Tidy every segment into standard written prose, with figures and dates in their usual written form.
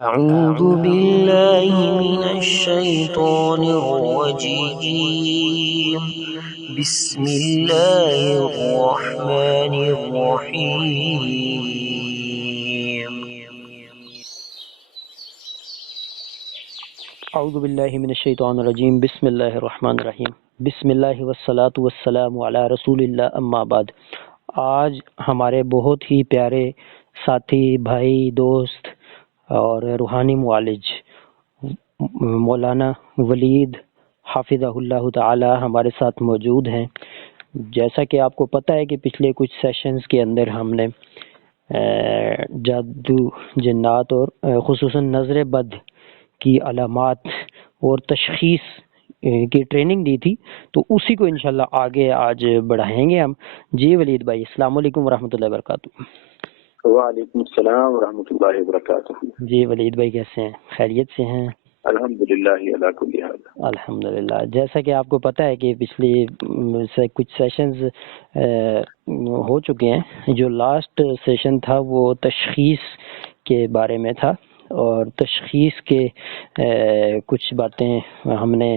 أعوذ بالله من الشيطان الرجيم بسم الله الرحمن الرحيم اعوذ باللہ من الشیطان الرجیم بسم اللہ الرحمن الرحیم بسم اللہ والصلاة والسلام علی رسول اللہ اما بعد۔ آج ہمارے بہت ہی پیارے ساتھی، بھائی، دوست اور روحانی معالج مولانا ولید حافظہ اللہ تعالی ہمارے ساتھ موجود ہیں۔ جیسا کہ آپ کو پتہ ہے کہ پچھلے کچھ سیشنز کے اندر ہم نے جادو، جنات اور خصوصاً نظر بد کی علامات اور تشخیص کی ٹریننگ دی تھی، تو اسی کو انشاءاللہ آگے آج بڑھائیں گے ہم۔ جی ولید بھائی، السلام علیکم ورحمۃ اللہ وبرکاتہ۔ وعلیکم السلام ورحمۃ اللہ وبرکاتہ۔ جی ولید بھائی کیسے ہیں؟ خیریت سے ہیں؟ الحمدللہ علی کل حال۔ الحمدللہ۔ جیسا کہ آپ کو پتہ ہے کہ پچھلی کچھ سیشنز ہو چکے ہیں۔ جو لاسٹ سیشن تھا وہ تشخیص کے بارے میں تھا، اور تشخیص کے کچھ باتیں ہم نے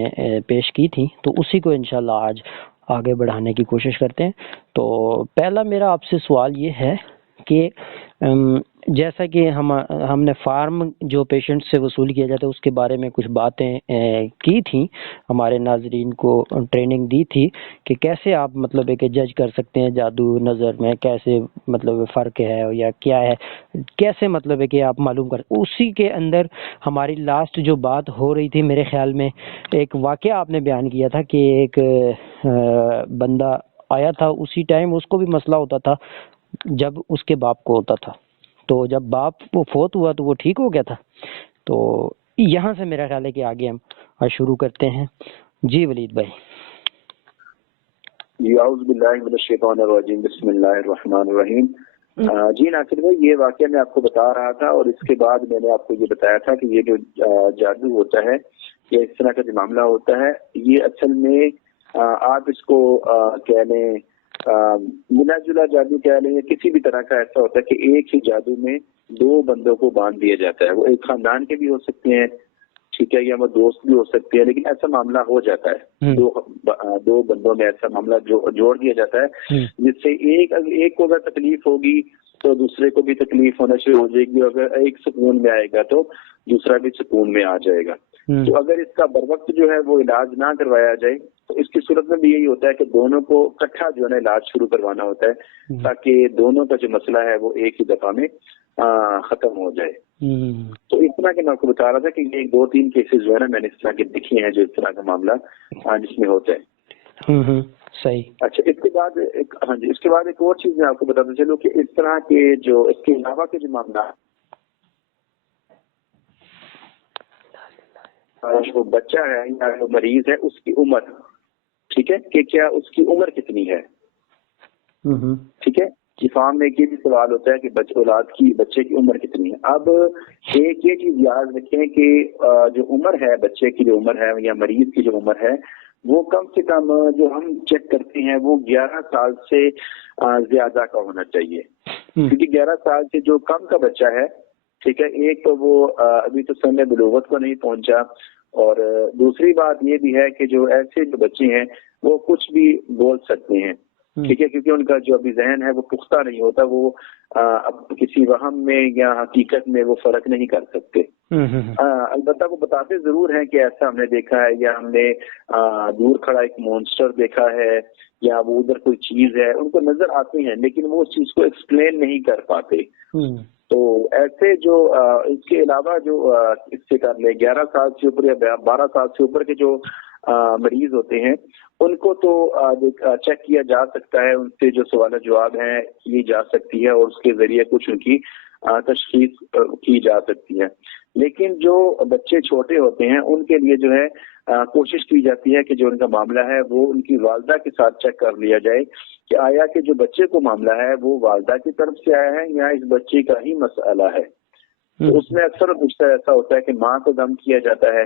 پیش کی تھیں، تو اسی کو انشاءاللہ آج آگے بڑھانے کی کوشش کرتے ہیں۔ تو پہلا میرا آپ سے سوال یہ ہے کہ جیسا کہ ہم نے فارم جو پیشنٹ سے وصول کیا جاتا ہے اس کے بارے میں کچھ باتیں کی تھیں، ہمارے ناظرین کو ٹریننگ دی تھی کہ کیسے آپ مطلب ہے کہ جج کر سکتے ہیں جادو نظر میں، کیسے مطلب فرق ہے یا کیا ہے، کیسے مطلب ہے کہ آپ معلوم کر۔ اسی کے اندر ہماری لاسٹ جو بات ہو رہی تھی، میرے خیال میں ایک واقعہ آپ نے بیان کیا تھا کہ ایک بندہ آیا تھا، اسی ٹائم اس کو بھی مسئلہ ہوتا تھا جب اس کے باپ کو ہوتا تھا، تو جب باپ وہ فوت ہوا تو وہ ٹھیک ہو گیا تھا۔ تو یہاں سے میرا خیال ہے کہ آگے ہم شروع کرتے ہیں۔ جی ولید بھائی۔ اعوذ باللہ من الشیطان الرجیم بسم اللہ الرحمن الرحیم۔ جی ناصر بھائی، یہ واقعہ میں آپ کو بتا رہا تھا، اور اس کے بعد میں نے آپ کو یہ بتایا تھا کہ یہ جو جادو ہوتا ہے یا اس طرح کا جو معاملہ ہوتا ہے، یہ اصل میں آپ اس کو کہہ لیں ملا جلا جادو کہہ لیں، یا کسی بھی طرح کا ایسا ہوتا ہے کہ ایک ہی جادو میں دو بندوں کو باندھ دیا جاتا ہے۔ وہ ایک خاندان کے بھی ہو سکتے ہیں، ٹھیک ہے، یا وہ دوست بھی ہو سکتے ہیں، لیکن ایسا معاملہ ہو جاتا ہے، دو بندوں میں ایسا معاملہ جوڑ دیا جاتا ہے، جس سے ایک کو اگر تکلیف ہوگی تو دوسرے کو بھی تکلیف ہونا شروع ہو جائے گی، اور اگر ایک سکون میں آئے گا تو دوسرا بھی سکون میں آ جائے گا۔ تو اگر اس کا بر وقت جو ہے وہ علاج نہ کروایا جائے تو اس کی صورت میں بھی یہی ہوتا ہے کہ دونوں کو اکٹھا جو ہے نا علاج شروع کروانا ہوتا ہے، تاکہ دونوں کا جو مسئلہ ہے وہ ایک ہی دفعہ میں ختم ہو جائے۔ تو اس طرح کے میں آپ کو بتا رہا تھا کہ یہ 2-3 کیسز جو ہے نا میں نے اس طرح کے دیکھے ہیں، جو اس طرح کا معاملہ جس میں ہوتا ہے۔ صحیح۔ اچھا، اس کے بعد ایک اور چیز میں آپ کو بتاتا چلوں کہ اس طرح کے جو اس کے علاوہ کے جو معاملہ جو بچہ ہے یا جو مریض ہے اس کی عمر، ٹھیک ہے، کہ کیا اس کی عمر کتنی ہے، ٹھیک ہے۔ فارم میں یہ بھی سوال ہوتا ہے کہ بچے کی عمر کتنی ہے۔ اب ایک یہ چیز یاد رکھیں کہ جو عمر ہے بچے کی، جو عمر ہے یا مریض کی جو عمر ہے، وہ کم سے کم جو ہم چیک کرتے ہیں وہ 11 سال سے زیادہ کا ہونا چاہیے، کیونکہ 11 سال سے جو کم کا بچہ ہے، ٹھیک ہے، ایک تو وہ ابھی تو سن بلوغت کو نہیں پہنچا، اور دوسری بات یہ بھی ہے کہ جو ایسے جو بچے ہیں وہ کچھ بھی بول سکتے ہیں، ٹھیک ہے، کیونکہ ان کا جو ابھی ذہن ہے وہ پختہ نہیں ہوتا، وہ اب کسی وہم میں یا حقیقت میں وہ فرق نہیں کر سکتے۔ البتہ وہ بتاتے ضرور ہیں کہ ایسا ہم نے دیکھا ہے، یا ہم نے دور کھڑا ایک مونسٹر دیکھا ہے، یا وہ ادھر کوئی چیز ہے، ان کو نظر آتے ہیں لیکن وہ اس چیز کو ایکسپلین نہیں کر پاتے۔ تو ایسے جو اس کے علاوہ جو اس سے کر لیں 11 سال سے اوپر یا 12 سال سے اوپر کے جو مریض ہوتے ہیں، ان کو تو چیک کیا جا سکتا ہے، ان سے جو سوال جواب ہیں کی جا سکتی ہے، اور اس کے ذریعے کچھ ان کی تشخیص کی جا سکتی ہے۔ لیکن جو بچے چھوٹے ہوتے ہیں ان کے لیے جو ہے کوشش کی جاتی ہے کہ جو ان کا معاملہ ہے وہ ان کی والدہ کے ساتھ چیک کر لیا جائے کہ آیا کہ جو بچے کو معاملہ ہے وہ والدہ کی طرف سے آیا ہے یا اس بچے کا ہی مسئلہ ہے۔ تو اس میں اکثر و بیشتر ایسا ہوتا ہے کہ ماں کو دم کیا جاتا ہے،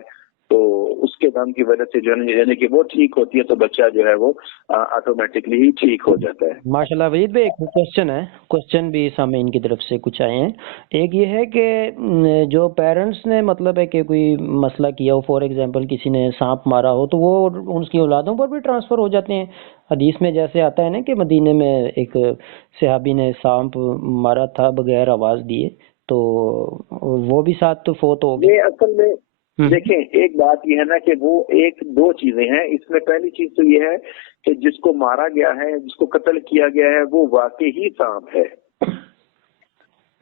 تو اس کے دم کی وجہ سے جو ہے یعنی کہ وہ ٹھیک ہوتی ہے تو بچہ جو ہے وہ آٹومیٹکلی ہی ٹھیک ہو جاتا ہے. ماشاءاللہ وحید بھائی ایک کوشچن ہے، کوشچن بھی سامعین کی طرف سے کچھ آئے ہیں. ایک یہ ہے کہ جو پیرنٹس نے مطلب ہے کہ کوئی مسئلہ کیا ہو، فار ایگزامپل کسی نے سانپ مارا ہو تو وہ ان کی اولادوں پر بھی ٹرانسفر ہو جاتے ہیں. حدیث میں جیسے آتا ہے نا کہ مدینے میں ایک صحابی نے سانپ مارا تھا بغیر آواز دیے تو وہ بھی ساتھ تو فوت ہو گئے. یہ اصل میں دیکھیں ایک بات یہ ہے نا کہ وہ ایک دو چیزیں ہیں اس میں. پہلی چیز تو یہ ہے کہ جس کو مارا گیا ہے، جس کو قتل کیا گیا ہے، وہ واقعی ہی سانپ ہے،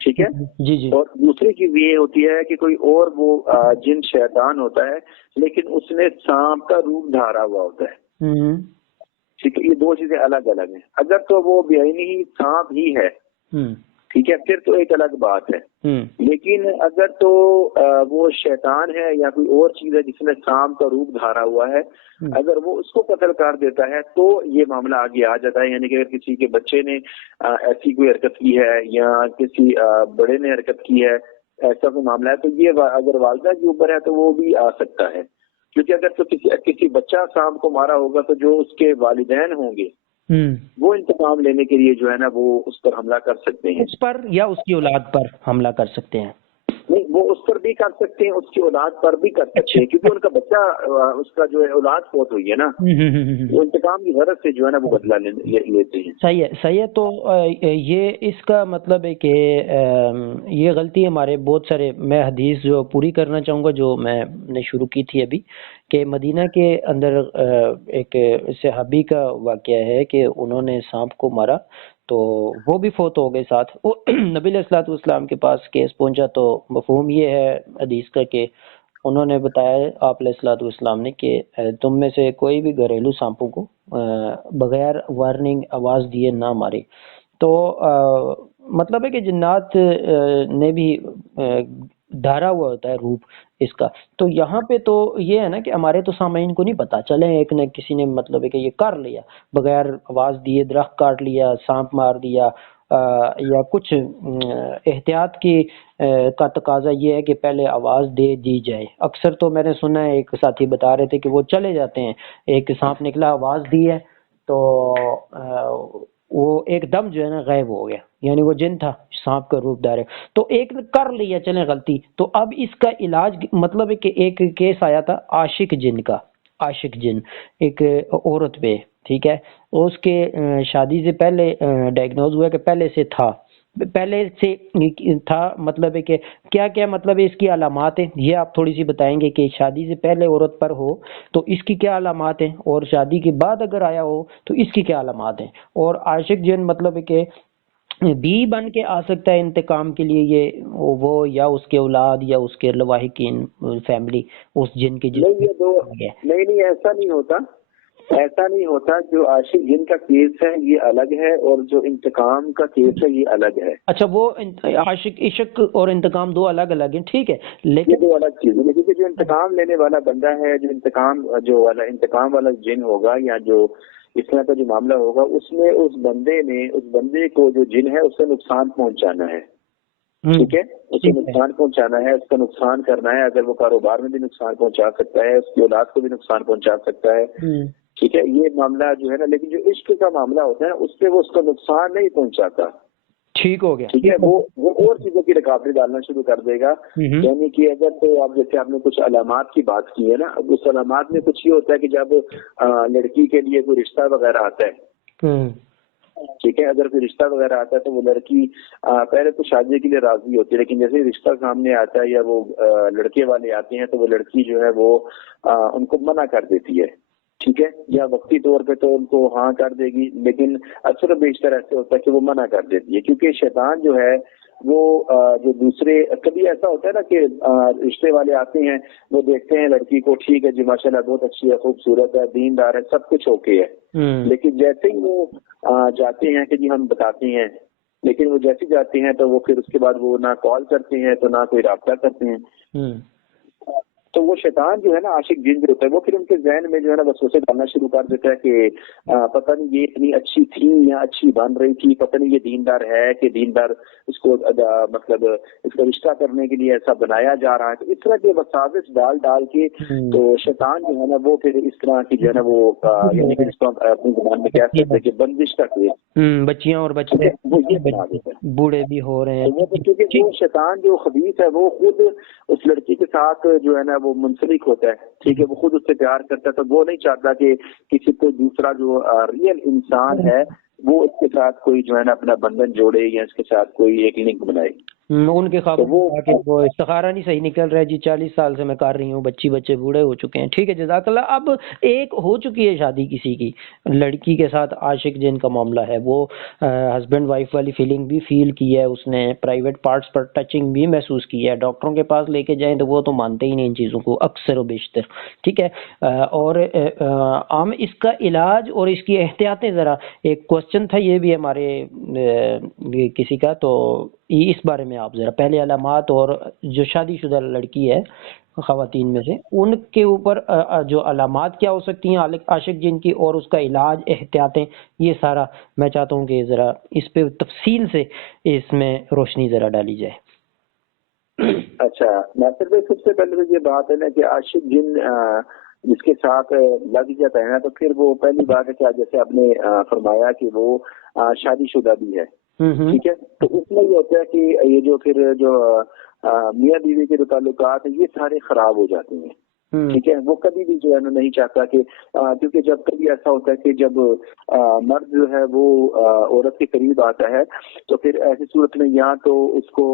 ٹھیک ہے. جی جی. اور دوسری چیز یہ ہوتی ہے کہ کوئی اور وہ جن شیطان ہوتا ہے لیکن اس نے سانپ کا روپ دھارا ہوا ہوتا ہے، ٹھیک ہے. یہ دو چیزیں الگ الگ ہیں. اگر تو وہ بعینی ہی سانپ ہی ہے ٹھیک ہے پھر تو ایک الگ بات ہے. لیکن اگر تو وہ شیطان ہے یا کوئی اور چیز ہے جس نے سانپ کا روپ دھارا ہوا ہے، اگر وہ اس کو قتل کر دیتا ہے تو یہ معاملہ آگے آ جاتا ہے. یعنی کہ اگر کسی کے بچے نے ایسی کوئی حرکت کی ہے یا کسی بڑے نے حرکت کی ہے، ایسا کوئی معاملہ ہے تو یہ اگر والدہ کے اوپر ہے تو وہ بھی آ سکتا ہے. کیونکہ اگر تو کسی بچہ سانپ کو مارا ہوگا تو جو اس کے والدین ہوں گے وہ انتقام لینے کے لیے جو ہے نا وہ اس پر حملہ کر سکتے ہیں، اس پر یا اس کی اولاد پر حملہ کر سکتے ہیں. نہیں وہ اس پر بھی کر سکتے ہیں، اس کی اولاد پر بھی کر سکتے ہیں کیونکہ ان کا بچہ اس کا جو ہے اولاد فوت ہوئی ہے نا، وہ انتقام کی غرض سے جو ہے نا وہ بدلہ لیتے ہیں. صحیح ہے صحیح ہے. تو یہ اس کا مطلب ہے کہ یہ غلطی ہمارے بہت سارے، میں حدیث جو پوری کرنا چاہوں گا جو میں نے شروع کی تھی ابھی کہ مدینہ کے اندر ایک صحابی کا واقعہ ہے کہ انہوں نے سانپ کو مارا تو وہ بھی فوت ہو گئے ساتھ. نبی علیہ الصلوۃ والسلام کے پاس کیس پہنچا تو مفہوم یہ ہے حدیث کا کہ انہوں نے بتایا آپ علیہ الصلوۃ والسلام نے کہ تم میں سے کوئی بھی گھریلو سانپوں کو بغیر وارننگ آواز دیے نہ مارے. تو مطلب ہے کہ جنات نے بھی دھارا ہوا ہوتا ہے روپ اس کا. تو یہاں پہ تو یہ ہے نا کہ ہمارے تو سامعین کو نہیں پتا چلے ایک نے کسی نے مطلب ہے کہ یہ کر لیا بغیر آواز دیے، درخت کاٹ لیا، سانپ مار دیا، یا کچھ احتیاط کی کا تقاضا یہ ہے کہ پہلے آواز دے دی جائے. اکثر تو میں نے سنا ہے ایک ساتھی بتا رہے تھے کہ وہ چلے جاتے ہیں، ایک سانپ نکلا آواز دی ہے تو وہ ایک دم جو ہے نا غائب ہو گیا، یعنی وہ جن تھا سانپ کا روپ دھارے. تو ایک نے کر لیا چلیں غلطی، تو اب اس کا علاج مطلب ہے کہ ایک کیس آیا تھا عاشق جن کا، عاشق جن ایک عورت پہ، ٹھیک ہے. اس کے شادی سے پہلے ڈائگنوز ہوا کہ پہلے سے تھا مطلب ہے کہ کیا کیا مطلب ہے اس کی علامات ہیں یہ آپ تھوڑی سی بتائیں گے کہ شادی سے پہلے عورت پر ہو تو اس کی کیا علامات ہیں اور شادی کے بعد اگر آیا ہو تو اس کی کیا علامات ہیں. اور عاشق جن مطلب ہے کہ بھی بن کے آ سکتا ہے انتقام کے لیے یہ وہ یا اس کے اولاد یا اس کے لواحقین فیملی اس جن کی نہیں ایسا نہیں ہوتا، ایسا نہیں ہوتا. جو عاشق جن کا کیس ہے یہ الگ ہے اور جو انتقام کا کیس ہے یہ الگ ہے. اچھا وہ عشق اور انتقام دو الگ الگ ہیں، ٹھیک ہے. لیکن یہ دو الگ چیزیں، لیکن جو انتقام لینے والا بندہ ہے، جو انتقام والا جن ہوگا یا جو اس طرح کا جو معاملہ ہوگا اس میں اس بندے کو جو جن ہے اس سے نقصان پہنچانا ہے، ٹھیک ہے. اسے نقصان پہنچانا ہے، اس کا نقصان کرنا ہے. اگر وہ کاروبار میں بھی نقصان پہنچا سکتا ہے، اس کی اولاد کو بھی نقصان پہنچا سکتا ہے، ٹھیک ہے. یہ معاملہ جو ہے نا، لیکن جو عشق کا معاملہ ہوتا ہے اس سے وہ اس کا نقصان نہیں پہنچاتا، ٹھیک ہو گیا، ٹھیک ہے. وہ اور چیزوں کی رکاوٹیں ڈالنا شروع کر دے گا. یعنی کہ اگر تو آپ جیسے آپ نے کچھ علامات کی بات کی ہے نا، اس علامات میں کچھ یہ ہوتا ہے کہ جب لڑکی کے لیے کوئی رشتہ وغیرہ آتا ہے، ٹھیک ہے. اگر کوئی رشتہ وغیرہ آتا ہے تو وہ لڑکی پہلے تو شادی کے لیے راضی ہوتی ہے، لیکن جیسے رشتہ سامنے آتا ہے یا وہ لڑکے والے آتے ہیں تو وہ لڑکی جو ہے وہ ان کو منع کر دیتی ہے، ٹھیک ہے. یا وقتی طور پہ تو ان کو ہاں کر دے گی، لیکن اکثر و بیشتر ایسے ہوتا ہے کہ وہ منع کر دیتی ہے. کیونکہ شیطان جو ہے وہ جو دوسرے کبھی ایسا ہوتا ہے نا کہ رشتے والے آتے ہیں، وہ دیکھتے ہیں لڑکی کو، ٹھیک ہے جی ماشاءاللہ بہت اچھی ہے، خوبصورت ہے، دیندار ہے، سب کچھ اوکے ہے. لیکن جیسے ہی وہ جاتے ہیں کہ جی ہم بتاتے ہیں، لیکن وہ جیسے جاتے ہیں تو وہ پھر اس کے بعد وہ نہ کال کرتے ہیں تو نہ کوئی رابطہ کرتے ہیں، تو وہ شیطان جو ہے نا عاشق جن جو ہوتا ہے وہ پھر ان کے ذہن میں جو ہے نا وسوسے ڈالنا شروع کر دیتا ہے کہ پتہ نہیں یہ اتنی اچھی تھی یا اچھی بن رہی تھی، پتہ نہیں یہ دیندار ہے کہ دیندار اس کو مطلب اس کا رشتہ کرنے کے لیے ایسا بنایا جا رہا ہے. تو اس طرح کے وساوس ڈال کے تو شیطان جو ہے نا وہ پھر اس طرح کی جو ہے نا وہ یعنی کہ اس کو اپنی زبان میں کہہ سکتے ہیں کہ بندش تک بچیاں اور بچے وہ یہ بنا دیتے ہیں، بوڑھے بھی ہو رہے ہیں. کیونکہ وہ شیطان جو خبیث ہے وہ خود اس لڑکی کے ساتھ جو ہے نا وہ منسلک ہوتا ہے، ٹھیک ہے، وہ خود اس سے پیار کرتا ہے، تو وہ نہیں چاہتا کہ کسی کو دوسرا جو ریئل انسان ہے وہ اس کے ساتھ کوئی جو ہے نا اپنا بندھن جوڑے یا اس کے ساتھ کوئی ایک لنک بنائے. ان کے خواب وہ استخارہ نہیں صحیح نکل رہا ہے جی، 40 سال سے میں کر رہی ہوں، بچے بوڑھے ہو چکے ہیں. ٹھیک ہے جزاک اللہ. اب ایک ہو چکی ہے شادی کسی کی، لڑکی کے ساتھ عاشق جن کا معاملہ ہے، وہ ہسبینڈ وائف والی فیلنگ بھی فیل کی ہے اس نے، پرائیویٹ پارٹس پر ٹچنگ بھی محسوس کی ہے. ڈاکٹروں کے پاس لے کے جائیں تو وہ تو مانتے ہی نہیں ان چیزوں کو اکثر و بیشتر. ٹھیک ہے. اور عام اس کا علاج اور اس کی احتیاطیں، ذرا ایک کوشچن تھا یہ بھی ہمارے کسی کا، تو اس بارے میں آپ ذرا پہلے علامات اور جو شادی شدہ لڑکی ہے خواتین میں سے ان کے اوپر جو علامات کیا ہو سکتی ہیں عاشق جن کی، اور اس کا علاج، احتیاطیں، یہ سارا میں چاہتا ہوں کہ ذرا اس پہ تفصیل سے اس میں روشنی ذرا ڈالی جائے. اچھا ناصر بھائی، سب سے پہلے تو یہ بات ہے نا کہ عاشق جن جس کے ساتھ لگ جاتا ہے نا، تو پھر وہ پہلی بات ہے کہ جیسے آپ نے فرمایا کہ وہ شادی شدہ بھی ہے، ٹھیک ہے. تو اس میں یہ ہوتا ہے کہ یہ جو پھر جو میاں بیوی کے جو تعلقات ہیں یہ سارے خراب ہو جاتے ہیں. ٹھیک ہے. وہ کبھی بھی جو ہے نا نہیں چاہتا کہ کیونکہ جب کبھی ایسا ہوتا ہے کہ جب مرد جو ہے وہ عورت کے قریب آتا ہے تو پھر ایسی صورت میں یا تو اس کو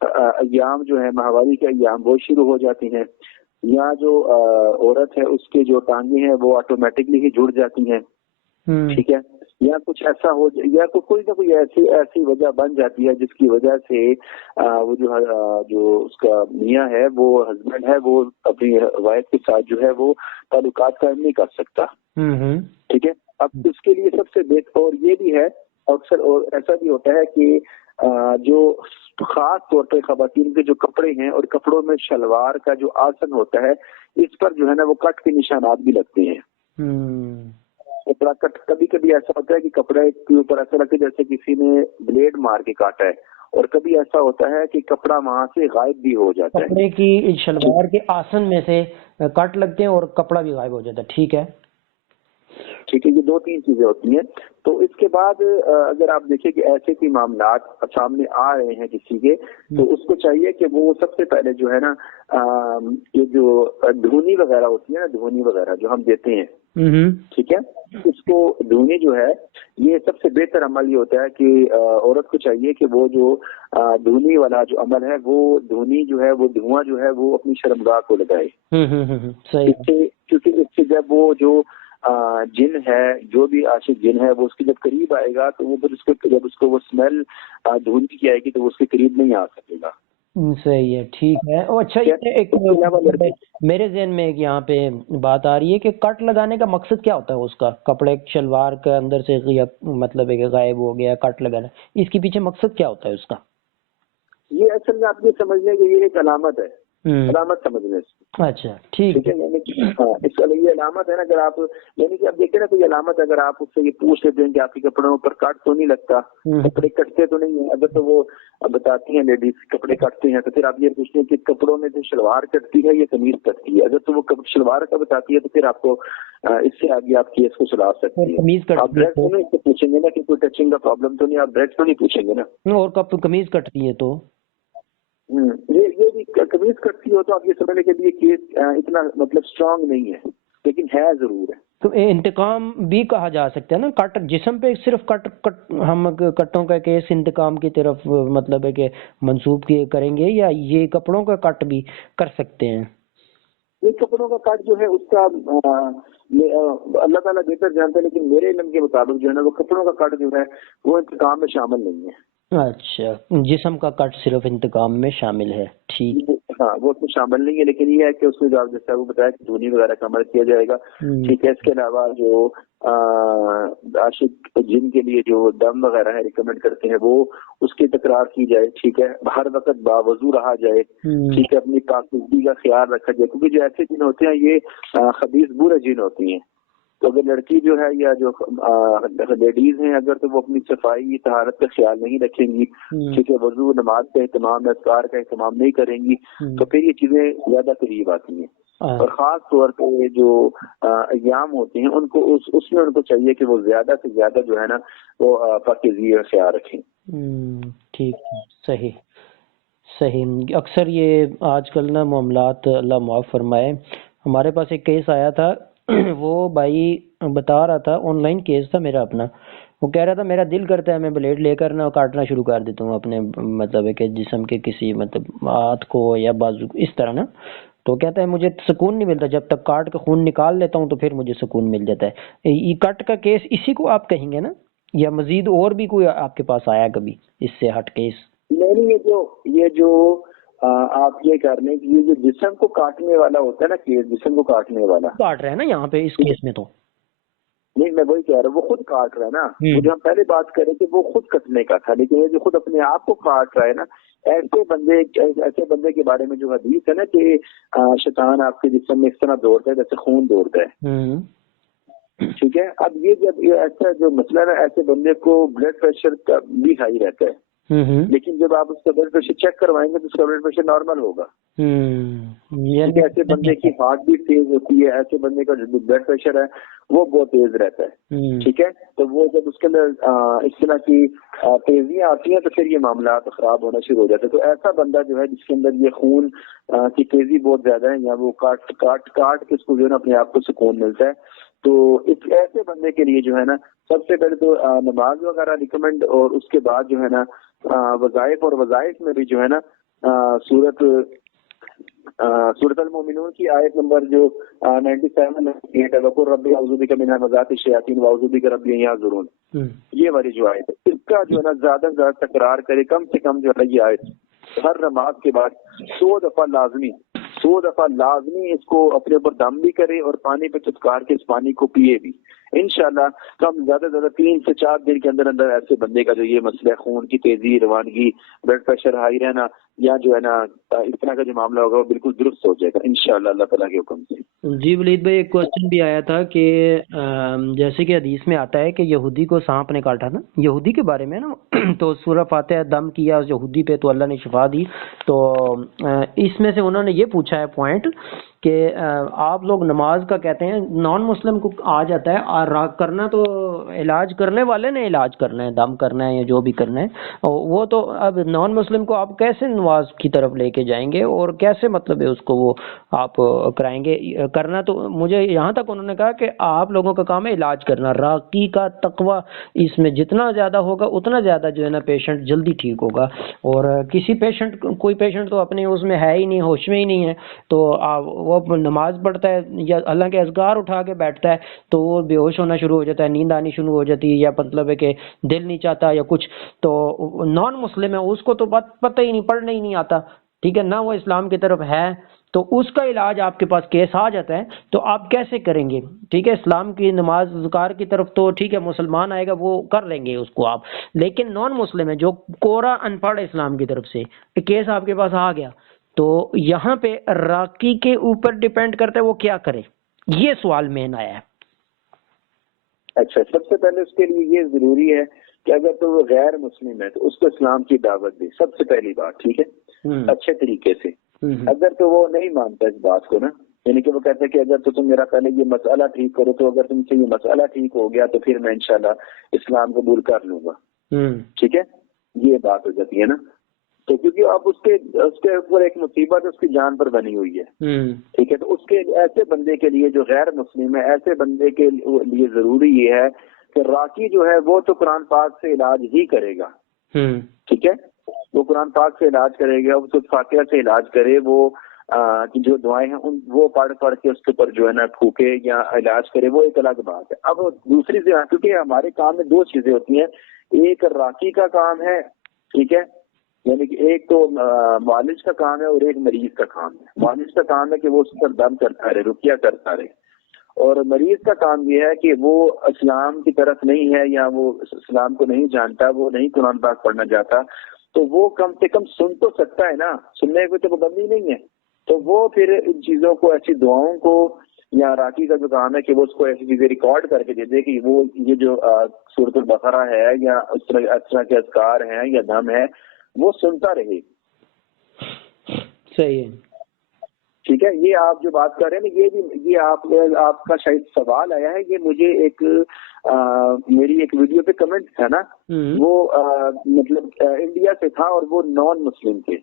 ایام جو ہے ماہواری کے ایام وہ شروع ہو جاتی ہیں، یا جو عورت ہے اس کے جو ٹانگیں ہیں وہ آٹومیٹکلی ہی جڑ جاتی ہیں. ٹھیک ہے. یا کچھ ایسا ہو یا کوئی نہ کوئی ایسی وجہ بن جاتی ہے جس کی وجہ سے وہ جو اس کا میاں ہے، وہ ہسبینڈ ہے، وہ اپنی وائف کے ساتھ جو ہے وہ تعلقات قائم نہیں کر سکتا. ٹھیک ہے. اب اس کے لیے سب سے بہتر، اور یہ بھی ہے اکثر اور ایسا بھی ہوتا ہے کہ جو خاص طور پہ خواتین کے جو کپڑے ہیں اور کپڑوں میں شلوار کا جو آسن ہوتا ہے اس پر جو ہے نا وہ کٹ کے نشانات بھی لگتے ہیں. کپڑا کٹ، کبھی کبھی ایسا ہوتا ہے کہ کپڑے کے اوپر ایسا لگتا ہے جیسے کسی نے بلیڈ مار کے کاٹا ہے، اور کبھی ایسا ہوتا ہے کہ کپڑا وہاں سے غائب بھی ہو جاتا ہے. کپڑے کی شلوار کے آسن میں سے کٹ لگتے ہیں اور کپڑا بھی غائب ہو جاتا ہے. ٹھیک ہے. ٹھیک ہے. یہ 2-3 چیزیں ہوتی ہیں. تو اس کے بعد اگر آپ دیکھیں کہ ایسے کوئی معاملات سامنے آ رہے ہیں کسی کے، تو اس کو چاہیے کہ وہ سب سے پہلے جو ہے نا یہ جو دھونی وغیرہ ہوتی ہے نا، دھونی وغیرہ جو ہم دیتے ہیں، ٹھیک ہے، اس کو دھونی جو ہے یہ سب سے بہتر عمل یہ ہوتا ہے کہ عورت کو چاہیے کہ وہ جو دھونی والا جو عمل ہے، وہ دھونی جو ہے وہ دھواں جو ہے وہ اپنی شرمگاہ کو لگائے. کیونکہ اس سے جب وہ جو جن ہے، جو بھی عاشق جن ہے، وہ اس کے جب قریب آئے گا تو وہ پھر جب اس کو وہ اسمیل دھونی کی آئے گی تو وہ اس کے قریب نہیں آ سکے گا. صحیح ہے. ٹھیک ہے. اچھا، ایک میرے ذہن میں ایک یہاں پہ بات آ رہی ہے کہ کٹ لگانے کا مقصد کیا ہوتا ہے اس کا؟ کپڑے شلوار کے اندر سے یا مطلب ہے کہ غائب ہو گیا کٹ لگانا، اس کے پیچھے مقصد کیا ہوتا ہے اس کا؟ یہ اصل میں آپ یہ سمجھ لیں کہ یہ ایک علامت ہے، علامت سمجھنے سے. اچھا ٹھیک ہے. اس کا یہ علامت ہے نا. اگر آپ یعنی کہ آپ دیکھیں نا کوئی علامت، اگر آپ اس سے یہ پوچھ لیتے ہیں کہ آپ کے کپڑوں پر کٹ تو نہیں لگتا، کپڑے کٹتے تو نہیں ہیں، اگر تو وہ بتاتی ہیں لیڈیز کپڑے کٹتے ہیں، تو پھر آپ یہ پوچھتے ہیں کہ کپڑوں میں سے شلوار کٹتی ہے یا قمیض کٹتی ہے. اگر تو وہ شلوار کا بتاتی ہے تو پھر آپ کو اس سے آگے آپ کیس کو چلا سکتی ہے. آپ ڈریس تو نہیں پوچھیں گے نا کہ کوئی ٹچنگ کا پرابلم تو نہیں، آپ ڈریس تو نہیں پوچھیں گے نا. اور کب قمیض کٹتی ہے تو یہ بھی قمیض کٹتی ہو تو آپ یہ سمجھنے کے لیے کیس اتنا مطلب اسٹرانگ نہیں ہے، لیکن ہے ضرور ہے. تو انتقام بھی کہا جا سکتا ہے نا. کٹ جسم پہ صرف کٹ ہم کٹوں کا کیس انتقام کی طرف مطلب ہے کہ منسوب کریں گے، یا یہ کپڑوں کا کٹ بھی کر سکتے ہیں؟ یہ کپڑوں کا کٹ جو ہے اس کا اللہ تعالیٰ بہتر جانتا ہے، لیکن میرے علم کے مطابق جو ہے نا وہ کپڑوں کا کٹ جو ہے وہ انتقام میں شامل نہیں ہے. اچھا، جسم کا کٹ صرف انتقام میں شامل ہے. ٹھیک. ہاں، وہ اس میں شامل نہیں ہے، لیکن یہ ہے کہ اس میں جو جیسا وہ بتایا کہ دھونی وغیرہ کا عمل کیا جائے گا. ٹھیک ہے. اس کے علاوہ جو عاشق جن کے لیے جو دم وغیرہ ہے ریکمینڈ کرتے ہیں وہ اس کی تکرار کی جائے، ٹھیک ہے، ہر وقت باوضو رہا جائے، ٹھیک ہے، اپنی پاکیزگی کا خیال رکھا جائے، کیونکہ جو ایسے جن ہوتے ہیں یہ خبیث برے جن ہوتی ہیں. تو اگر لڑکی جو ہے یا جو لیڈیز ہیں اگر تو وہ اپنی صفائی طہارت کا خیال نہیں رکھیں گی، ٹھیک ہے، وضو نماز کا اہتمام اذکار کا اہتمام نہیں کریں گی تو پھر یہ چیزیں زیادہ قریب آتی ہیں. اور خاص طور پہ جو ایام ہوتے ہیں ان کو اس میں ان کو چاہیے کہ وہ زیادہ سے زیادہ جو ہے نا وہ پاکیزگی کا خیال رکھیں. ٹھیک، صحیح. اکثر یہ آج کل نا معاملات، اللہ معاف فرمائے، ہمارے پاس ایک کیس آیا تھا، وہ بھائی بتا رہا تھا، آن لائن کیس تھا میرا اپنا، وہ کہہ رہا تھا میرا دل کرتا ہے میں بلیڈ لے کر نا کاٹنا شروع کر دیتا ہوں اپنے مطلب ہے کہ جسم کے کسی مطلب ہاتھ کو یا بازو اس طرح نا. تو کہتا ہے مجھے سکون نہیں ملتا، جب تک کاٹ کے خون نکال لیتا ہوں تو پھر مجھے سکون مل جاتا ہے. یہ کٹ کا کیس اسی کو آپ کہیں گے نا، یا مزید اور بھی کوئی آپ کے پاس آیا کبھی اس سے ہٹ کیس؟ نہیں، یہ جو آپ یہ کر رہے ہیں کہ یہ جو جسم کو کاٹنے والا ہوتا ہے نا کیس، جسم کو کاٹنے والا کاٹ رہا ہے نا یہاں پہ اس کیس میں، تو نہیں میں وہی کہہ رہا ہوں وہ خود کاٹ رہا ہے نا. مجھے ہم پہلے بات کریں کہ وہ خود کٹنے کا تھا، لیکن یہ جو خود اپنے آپ کو کاٹ رہا ہے نا، ایسے بندے کے بارے میں جو حدیث ہے نا کہ شیطان آپ کے جسم میں اس طرح دوڑتا ہے جیسے خون دوڑتا ہے، ٹھیک ہے. اب یہ جب ایسا جو مسئلہ ہے نا، ایسے بندے کو بلڈ پریشر کا بھی ہائی رہتا ہے، لیکن جب آپ اس کا بلڈ پریشر چیک کروائیں گے تو اس کا بلڈ پریشر نارمل ہوگا. ایسے بندے کی ہارٹ بھی تیز ہوتی ہے، ایسے بندے کا جو بلڈ پریشر ہے وہ بہت تیز رہتا ہے، ٹھیک ہے. تو وہ جب اس کے اندر اس طرح کی تیزیاں آتی ہیں تو پھر یہ معاملات خراب ہونا شروع ہو جاتے ہیں. تو ایسا بندہ جو ہے جس کے اندر یہ خون کی تیزی بہت زیادہ ہے، یا وہ کاٹ کے اس کو جو ہے نا اپنے آپ کو سکون ملتا ہے، تو اس ایسے بندے کے لیے جو ہے نا سب سے پہلے تو نماز وغیرہ ریکمینڈ، اور اس کے بعد جو ہے نا وظائف، اور وظائف میں بھی جو ہے نا سورۃ المومنون کی آیت نمبر جو 97 ہے، وقل ربی اعوذ بک من همزات الشیاطین واعوذ بک ربی ان یحضرون، یہ والی جو آیت ہے اس کا جو ہے نا زیادہ سے زیادہ تکرار کرے، کم سے کم جو ہے یہ آیت ہر نماز کے بعد 100 دفعہ لازمی اس کو اپنے اوپر دم بھی کرے اور پانی پہ چٹکار کے اس پانی کو پیے بھی. انشاءاللہ کم زیادہ 3 سے 4 دن کے اندر ایسے بندے کا جو یہ مسئلہ خون کی تیزی، روانگی، بلڈ پریشر ہائی رہنا یا جو ہے نا اس طرح کا جو معاملہ ہوگا وہ بالکل درست ہو جائے گا انشاءاللہ اللہ تعالیٰ کے حکم سے. جی ولید بھائی، ایک کوشچن بھی آیا تھا کہ جیسے کہ حدیث میں آتا ہے کہ یہودی کو سانپ نے کاٹا نا، یہودی کے بارے میں نا تو سورہ فاتحہ دم کیا اس یہودی پہ تو اللہ نے شفا دی. تو اس میں سے انہوں نے یہ پوچھا ہے پوائنٹ کہ آپ لوگ نماز کا کہتے ہیں، نان مسلم کو آ جاتا ہے اور کرنا تو علاج کرنے والے نے علاج کرنا ہے، دم کرنا ہے یا جو بھی کرنا ہے وہ تو اب نان مسلم کو آپ کیسے نماز کی طرف لے کے جائیں گے اور کیسے مطلب ہے اس کو وہ آپ کرائیں گے؟ کرنا تو مجھے یہاں تک انہوں نے کہا کہ آپ لوگوں کا کام ہے علاج کرنا، راقی کا تقوی اس میں جتنا زیادہ ہوگا اتنا زیادہ جو ہے نا پیشنٹ جلدی ٹھیک ہوگا. اور کسی پیشنٹ، کوئی پیشنٹ تو اپنے اس میں ہے ہی نہیں، ہوش میں ہی نہیں ہے، تو وہ نماز پڑھتا ہے یا اللہ کے اذکار اٹھا کے بیٹھتا ہے تو وہ بے ہوش ہونا شروع ہو جاتا ہے، نیند آنی شروع ہو جاتی ہے، یا مطلب ہے کہ دل نہیں چاہتا یا کچھ. تو نان مسلم ہے اس کو تو پتہ ہی نہیں، پڑھنا ہی نہیں آتا، ٹھیک ہے، نہ وہ اسلام کی طرف ہے، تو اس کا علاج آپ کے پاس کیس آ جاتا ہے تو آپ کیسے کریں گے؟ ٹھیک ہے، اسلام کی نماز ذکار کی طرف تو ٹھیک ہے مسلمان آئے گا وہ کر لیں گے اس کو آپ، لیکن نان مسلم ہے جو کورا ان پڑھ اسلام کی طرف سے کیس آپ کے پاس آ گیا، تو یہاں پہ راقی کے اوپر ڈیپینڈ کرتا ہے وہ کیا کرے، یہ سوال مین آیا ہے. اچھا، سب سے پہلے اس کے لیے یہ ضروری ہے کہ اگر تو وہ غیر مسلم ہے تو اس کو اسلام کی دعوت دے، سب سے پہلی بات، ٹھیک ہے، اچھے طریقے سے. اگر تو وہ نہیں مانتا اس بات کو نا، یعنی کہ وہ کہتا ہے کہ اگر تو تم میرا پہلے یہ مسئلہ ٹھیک کرو، تو اگر تم سے یہ مسئلہ ٹھیک ہو گیا تو پھر میں انشاءاللہ اسلام قبول کر لوں گا، ٹھیک ہے، یہ بات ہو جاتی ہے نا. تو کیونکہ اب اس کے اوپر ایک مصیبت اس کی جان پر بنی ہوئی ہے، ٹھیک ہے. تو اس کے ایسے بندے کے لیے جو غیر مسلم ہے، ایسے بندے کے لیے ضروری یہ ہے کہ راقی جو ہے وہ تو قرآن پاک سے علاج ہی کرے گا، ٹھیک ہے، وہ قرآن پاک سے علاج کرے گا، وہ فاتحہ سے علاج کرے، وہ جو دعائیں ہیں وہ پڑھ کے اس کے اوپر جو ہے نا پھونکے یا علاج کرے، وہ ایک الگ بات ہے. اب دوسری سے، کیونکہ ہمارے کام میں 2 چیزیں ہوتی ہیں، ایک راقی کا کام ہے، ٹھیک ہے، یعنی کہ ایک تو معالج کا کام ہے اور ایک مریض کا کام ہے. معالج کا کام ہے کہ وہ اس پر دم کرتا رہے، رقیہ کرتا رہے، اور مریض کا کام یہ ہے کہ وہ اسلام کی طرف نہیں ہے یا وہ اسلام کو نہیں جانتا، وہ نہیں قرآن پاک پڑھنا چاہتا، تو وہ کم سے کم سن تو سکتا ہے نا، سننے کو تو پابندی نہیں ہے، تو وہ پھر ان چیزوں کو، ایسی دعاؤں کو، یا راکی کا جو کام ہے کہ وہ اس کو ایسی چیزیں ریکارڈ کر کے دے دے کہ وہ یہ جو سورۃ البقرہ ہے یا اس طرح کے اذکار ہیں یا دم ہے وہ سنتا رہے. صحیح ہے، ٹھیک ہے. یہ آپ جو بات کر رہے ہیں نا، یہ آپ کا شاید سوال آیا ہے، یہ مجھے میری ایک ویڈیو پہ کمنٹ تھا نا، وہ مطلب انڈیا سے تھا اور وہ نان مسلم تھے،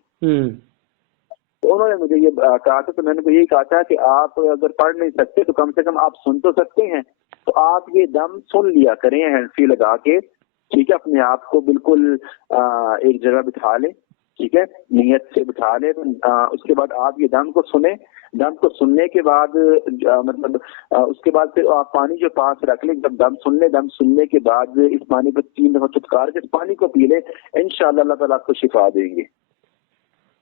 تو انہوں نے مجھے یہ کہا تھا، تو میں نے تو یہی کہا تھا کہ آپ اگر پڑھ نہیں سکتے تو کم سے کم آپ سن تو سکتے ہیں، تو آپ یہ دم سن لیا کریں ہینڈ فری لگا کے، ٹھیک ہے، اپنے آپ کو بالکل ایک جگہ بٹھا لیں، ٹھیک ہے، نیت سے بٹھا لیں، اس کے بعد آپ یہ دم کو سنیں. دم کو سننے کے بعد مطلب اس کے بعد پھر آپ پانی جو پاس رکھ لیں، جب دم سن لیں، دم سننے کے بعد اس پانی کو 3 دفعہ چٹکار کے اس پانی کو پی لیں، انشاءاللہ اللہ تعالیٰ آپ کو شفا دیں گے.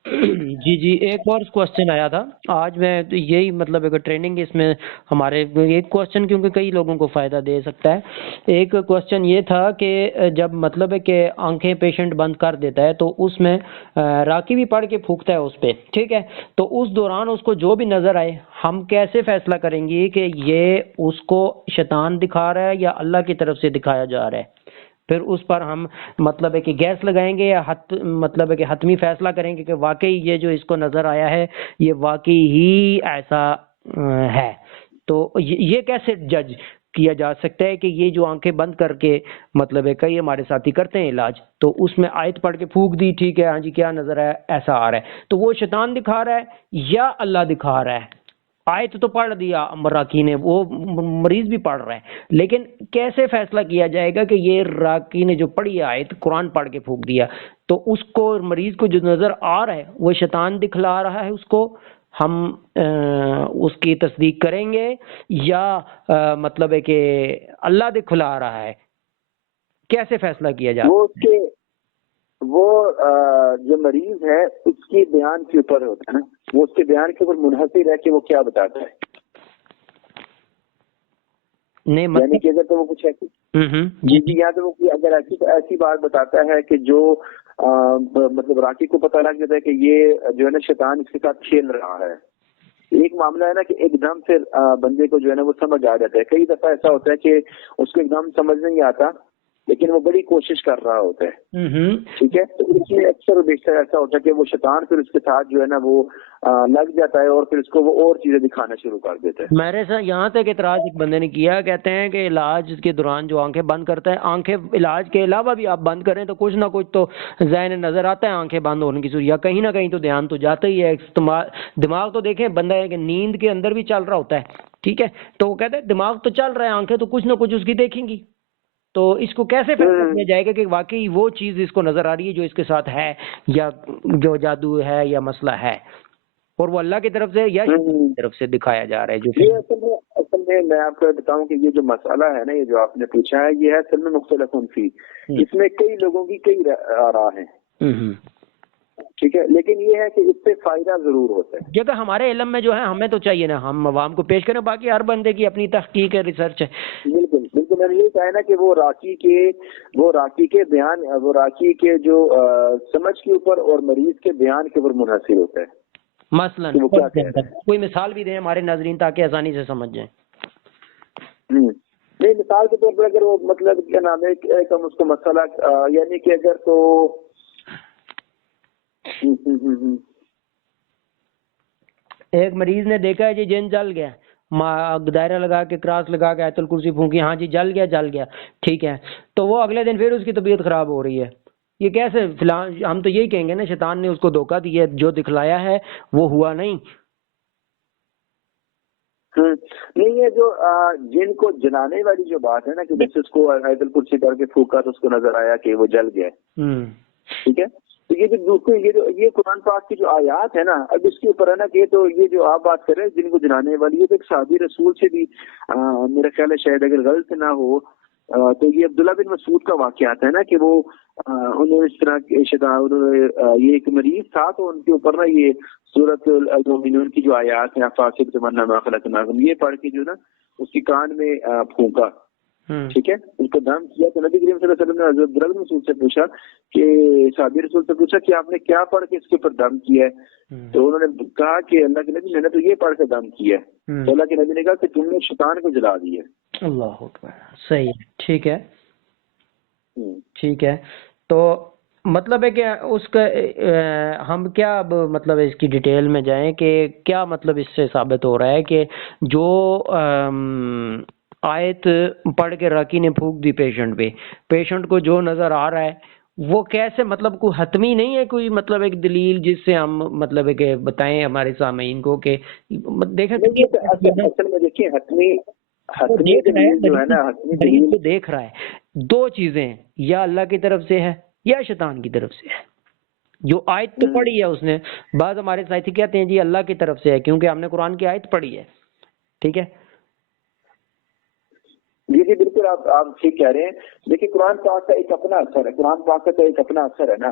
جی ایک اور کوشچن آیا تھا آج، میں یہی مطلب ایک ٹریننگ اس میں ہمارے ایک کوشچن کیونکہ کئی لوگوں کو فائدہ دے سکتا ہے. ایک کوشچن یہ تھا کہ جب مطلب ہے کہ آنکھیں پیشنٹ بند کر دیتا ہے تو اس میں راکی بھی پڑھ کے پھونکتا ہے اس پہ، ٹھیک ہے، تو اس دوران اس کو جو بھی نظر آئے ہم کیسے فیصلہ کریں گے کہ یہ اس کو شیطان دکھا رہا ہے یا اللہ کی طرف سے دکھایا جا رہا ہے؟ پھر اس پر ہم مطلب ہے کہ گیس لگائیں گے یا مطلب ہے کہ حتمی فیصلہ کریں گے کہ واقعی یہ جو اس کو نظر آیا ہے یہ واقعی ہی ایسا ہے. تو یہ کیسے جج کیا جا سکتا ہے کہ یہ جو آنکھیں بند کر کے مطلب ہے کئی ہمارے ساتھی کرتے ہیں علاج، تو اس میں آیت پڑھ کے پھونک دی، ٹھیک ہے، ہاں جی کیا نظر آیا، ایسا آ رہا ہے، تو وہ شیطان دکھا رہا ہے یا اللہ دکھا رہا ہے؟ آیت تو پڑھ دیا راکی نے، وہ مریض بھی پڑھ رہا ہے، لیکن کیسے فیصلہ کیا جائے گا کہ یہ راکی نے جو پڑھی آیت قرآن پڑھ کے پھونک دیا، تو اس کو مریض کو جو نظر آ رہا ہے وہ شیطان دکھلا رہا ہے، اس کو ہم اس کی تصدیق کریں گے یا مطلب ہے کہ اللہ دکھلا رہا ہے؟ کیسے فیصلہ کیا جائے؟ وہ جو مریض ہے اس کے بیان کے اوپر ہوتا ہے نا، وہ اس کے بیان کے اوپر منحصر ہے کہ وہ کیا بتاتا ہے. نہیں یعنی کہ اگر تو وہ کچھ ایسی جی یا تو وہ اگر ایسی بات بتاتا ہے کہ جو مطلب راکی کو پتہ لگ جاتا ہے کہ یہ جو ہے نا شیطان اس کے ساتھ کھیل رہا ہے. ایک معاملہ ہے نا کہ ایک دم سے بندے کو جو ہے نا وہ سمجھ آ جاتا ہے. کئی دفعہ ایسا ہوتا ہے کہ اس کو ایک دم سمجھ نہیں آتا لیکن وہ بڑی کوشش کر رہا ہوتا ہے، ٹھیک ہے، تو اس میں اکثر و بیشتر ایسا ہوتا ہے کہ وہ شیطان پھر اس کے ساتھ جو ہے نا وہ لگ جاتا ہے اور پھر اس کو وہ اور چیزیں دکھانا شروع کر دیتا ہے. میرے ساتھ یہاں تک اعتراض ایک بندے نے کیا، کہتے ہیں کہ علاج کے دوران جو آنکھیں بند کرتا ہے، آنکھیں علاج کے علاوہ بھی آپ بند کریں تو کچھ نہ کچھ تو ذہن نظر آتا ہے آنکھیں بند ہونے کی صورت، یا کہیں نہ کہیں تو دھیان تو جاتا ہی ہے. دماغ تو دیکھیں بندہ ہے کہ نیند کے اندر بھی چل رہا ہوتا ہے، ٹھیک ہے، تو وہ کہتے ہیں دماغ تو چل رہا ہے، آنکھیں تو کچھ نہ کچھ اس کی دیکھیں گی. تو اس کو کیسے فیصلہ کیا جائے گا کہ واقعی وہ چیز اس کو نظر آ رہی ہے جو اس کے ساتھ ہے، یا جو جادو ہے یا مسئلہ ہے، اور وہ اللہ کی طرف سے یا کی طرف سے دکھایا جا رہا ہے؟ جو اصل میں آپ کو بتاؤں کہ یہ جو مسئلہ ہے نا، یہ جو آپ نے پوچھا ہے، یہ ہے اصل میں مختلف فی، اس میں کئی لوگوں کی کئی رائے ہیں، ٹھیک ہے، لیکن یہ ہے کہ اس سے فائدہ ضرور ہوتا ہے. جگہ ہمارے علم میں جو ہے ہمیں تو چاہیے نا ہم عوام کو پیش کریں، باقی ہر بندے کی اپنی تحقیق ہے، ریسرچ ہے. بالکل بالکل، میں نے یہ کہا ہے نا کہ وہ راکی کے بیان، وہ راکی کے جو سمجھ کے اوپر اور مریض کے بیان کے اوپر منحصر ہوتا ہے. مثلا کوئی مثال بھی دیں ہمارے ناظرین تاکہ آسانی سے سمجھ جائیں. نہیں، مثال کے طور پر اگر وہ مطلب کیا نام ہے کہ ہم اس کو مسئلہ یعنی کہ اگر تو ایک مریض نے دیکھا ہے جی جن جل گیا، دائرہ لگا کے کراس لگا کے آیت الکرسی پھونکی، ہاں جی جل گیا، ٹھیک ہے، تو وہ اگلے دن پھر اس کی طبیعت خراب ہو رہی ہے. یہ کیسے؟ ہم تو یہی کہیں گے نا شیطان نے اس کو دھوکہ دیا، جو دکھلایا ہے وہ ہوا نہیں. نہیں، یہ جو جن کو جلانے والی جو بات ہے نا کہ جیسے اس کو آیت الکرسی کر کے پھونکا تو اس کو نظر آیا کہ وہ جل گیا، ٹھیک ہے، تو یہ قرآن پاک کی جو آیات ہے نا، اب اس کے اوپر ہے نا کہ تو یہ جو آپ بات کر رہے ہیں جن کو جلانے والی، یہ تو ایک صحابی رسول سے بھی میرا خیال ہے شاید اگر غلط نہ ہو تو یہ عبداللہ بن مسعود کا واقعہ ہے نا کہ وہ انہوں نے اس طرح یہ ایک مریض تھا تو ان کے اوپر نا یہ سورۃ المومنون کی جو آیات ہیں فاسق تمنا ما خلقناکم یہ پڑھ کے جو نا اس کی کان میں پھونکا، ٹھیک ہے، اس کو دم کیا تو نبی کریم صلی اللہ علیہ وسلم نے حضرت برد رسول سے پوچھا کہ صحابی رسول سے پوچھا کہ آپ نے کیا پڑھ کے اس کے اوپر دم کیا ہے؟ تو انہوں نے کہا کہ اللہ کے نبی میں نے تو یہ پڑھ کے دم کیا ہے۔ تو اللہ کے نبی نے کہا کہ تم نے شیطان کو جلا دیا۔ اللہ اکبر، صحیح ہے، ٹھیک ہے ٹھیک ہے۔ تو مطلب ہے کہ اس کا ہم کیا اب مطلب اس کی ڈیٹیل میں جائیں کہ کیا مطلب اس سے ثابت ہو رہا ہے کہ جو آیت پڑھ کے راکی نے پھونک دی پیشنٹ پہ، پیشنٹ کو جو نظر آ رہا ہے وہ کیسے، مطلب کوئی حتمی نہیں ہے کوئی مطلب ایک دلیل جس سے ہم مطلب ہے کہ بتائیں ہمارے سامعین کو کہ دیکھیں اصل میں دیکھیں حتمی دلیل جو ہے نا، حتمی دلیل کو دیکھ رہا ہے دو چیزیں ہیں، یا اللہ کی طرف سے ہے یا شیطان کی طرف سے ہے۔ جو آیت تو پڑھی ہے اس نے، بعض ہمارے ساتھی کہتے ہیں جی اللہ کی طرف سے ہے کیونکہ ہم نے قرآن کی آیت پڑھی ہے، ٹھیک ہے جی جی بالکل آپ ٹھیک کہہ رہے ہیں۔ دیکھیے قرآن پاک کا ایک اپنا اثر ہے، قرآن پاک کا تو ایک اپنا اثر ہے نا،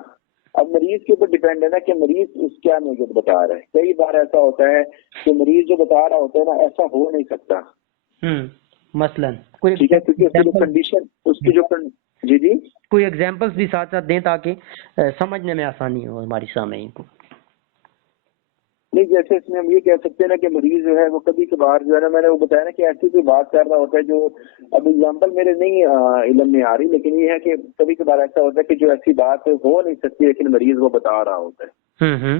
اب مریض کے اوپر ڈیپینڈ ہے نا کہ مریض اس کیا نوعیت بتا رہا ہے۔ کئی بار ایسا ہوتا ہے کہ مریض جو بتا رہا ہوتا ہے نا ایسا ہو نہیں سکتا، مثلاً ٹھیک ہے، کیونکہ اس کی جو کنڈیشن، اس کی جو جی جی کوئی ایگزامپلس بھی ساتھ ساتھ دیں تاکہ سمجھنے میں آسانی ہو ہماری سامعین کو۔ نہیں جیسے اس میں ہم یہ کہہ سکتے ہیں نا کہ مریض جو ہے وہ کبھی کبھار جو ہے نا، میں نے وہ بتایا نا کہ ایسی کوئی بات کر رہا ہوتا ہے جو اب ایگزامپل میرے نہیں علم میں آ رہی، لیکن یہ ہے کہ کبھی کبھار ایسا ہوتا ہے کہ جو ایسی بات ہو نہیں سکتی لیکن مریض وہ بتا رہا ہوتا ہے۔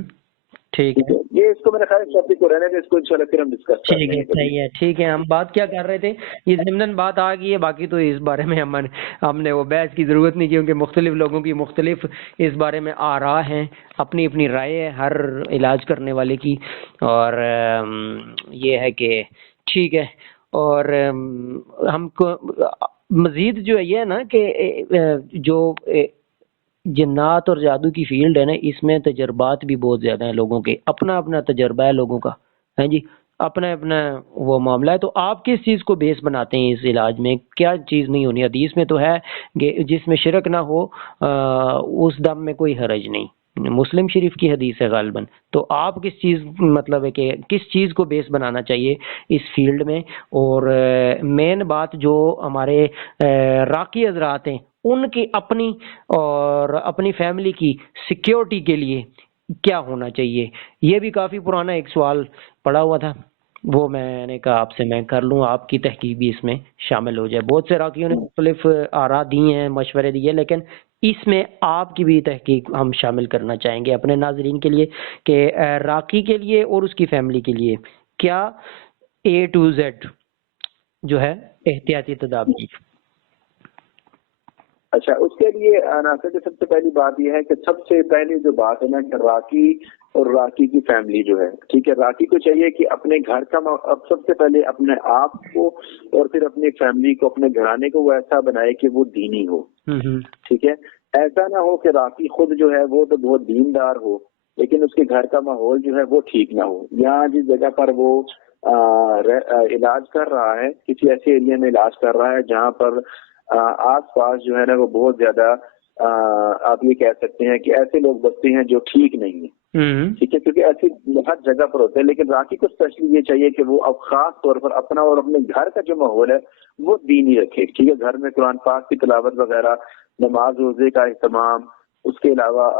ٹھیک ہے، یہ اس کو میرا خیال ٹاپک کو رہنے دیں، اس کو انشاءاللہ پھر ہم ڈسکس کریں ٹھیک گے۔ ہے صحیح ہے ٹھیک ہے۔ ہم بات کیا کر رہے تھے، یہ ضمناً بات آ گئی ہے، باقی تو اس بارے میں ہم نے وہ بحث کی ضرورت نہیں کیونکہ مختلف لوگوں کی مختلف اس بارے میں آراء ہیں، اپنی اپنی رائے ہے ہر علاج کرنے والے کی، اور یہ ہے کہ ٹھیک ہے۔ اور ہم کو مزید جو یہ ہے نا کہ جو جنات اور جادو کی فیلڈ ہے نا، اس میں تجربات بھی بہت زیادہ ہیں لوگوں کے، اپنا اپنا تجربہ ہے لوگوں کا، ہے جی، اپنا اپنا وہ معاملہ ہے۔ تو آپ کس چیز کو بیس بناتے ہیں اس علاج میں؟ کیا چیز نہیں ہونی؟ حدیث میں تو ہے کہ جس میں شرک نہ ہو اس دم میں کوئی حرج نہیں، مسلم شریف کی حدیث ہے غالباً۔ تو آپ کس چیز مطلب ہے کہ کس چیز کو بیس بنانا چاہیے اس فیلڈ میں؟ اور مین بات جو ہمارے راقی حضرات ہیں ان کی اپنی اور اپنی فیملی کی سیکیورٹی کے لیے کیا ہونا چاہیے؟ یہ بھی کافی پرانا ایک سوال پڑا ہوا تھا، وہ میں نے کہا آپ سے میں کر لوں، آپ کی تحقیق بھی اس میں شامل ہو جائے۔ بہت سے راقیوں نے مختلف آراء دی ہیں، مشورے دیے، لیکن اس میں آپ کی بھی تحقیق ہم شامل کرنا چاہیں گے اپنے ناظرین کے لیے کہ راقی کے لیے اور اس کی فیملی کے لیے کیا A to Z جو ہے احتیاطی تدابیر۔ اچھا، اس کے لیے ناصر سب سے پہلی بات یہ ہے کہ سب سے پہلی جو بات ہے نا کہ راقی اور راقی کی فیملی جو ہے، ٹھیک ہے، راقی کو چاہیے کہ اپنے گھر کا اب سب سے پہلے اپنے آپ کو اور پھر اپنی فیملی کو، اپنے گھرانے کو وہ ایسا بنائے کہ وہ دینی ہو، ٹھیک ہے۔ ایسا نہ ہو کہ راقی خود جو ہے وہ تو بہت دیندار ہو لیکن اس کے گھر کا ماحول جو ہے وہ ٹھیک نہ ہو، یا جس جگہ پر وہ علاج کر رہا ہے کسی ایسے ایریا میں علاج کر رہا ہے جہاں پر آس پاس جو ہے نا وہ بہت زیادہ آپ یہ کہہ سکتے ہیں کہ ایسے لوگ بستے ہیں جو ٹھیک نہیں ہیں، ٹھیک ہے، کیونکہ ایسی ہر جگہ پر ہوتے ہیں۔ لیکن راقی کو اسپیشلی یہ چاہیے کہ وہ اب خاص طور پر اپنا اور اپنے گھر کا جو ماحول ہے وہ دینی رکھے، ٹھیک ہے، گھر میں قرآن پاک کی تلاوت وغیرہ، نماز روزے کا اہتمام، اس کے علاوہ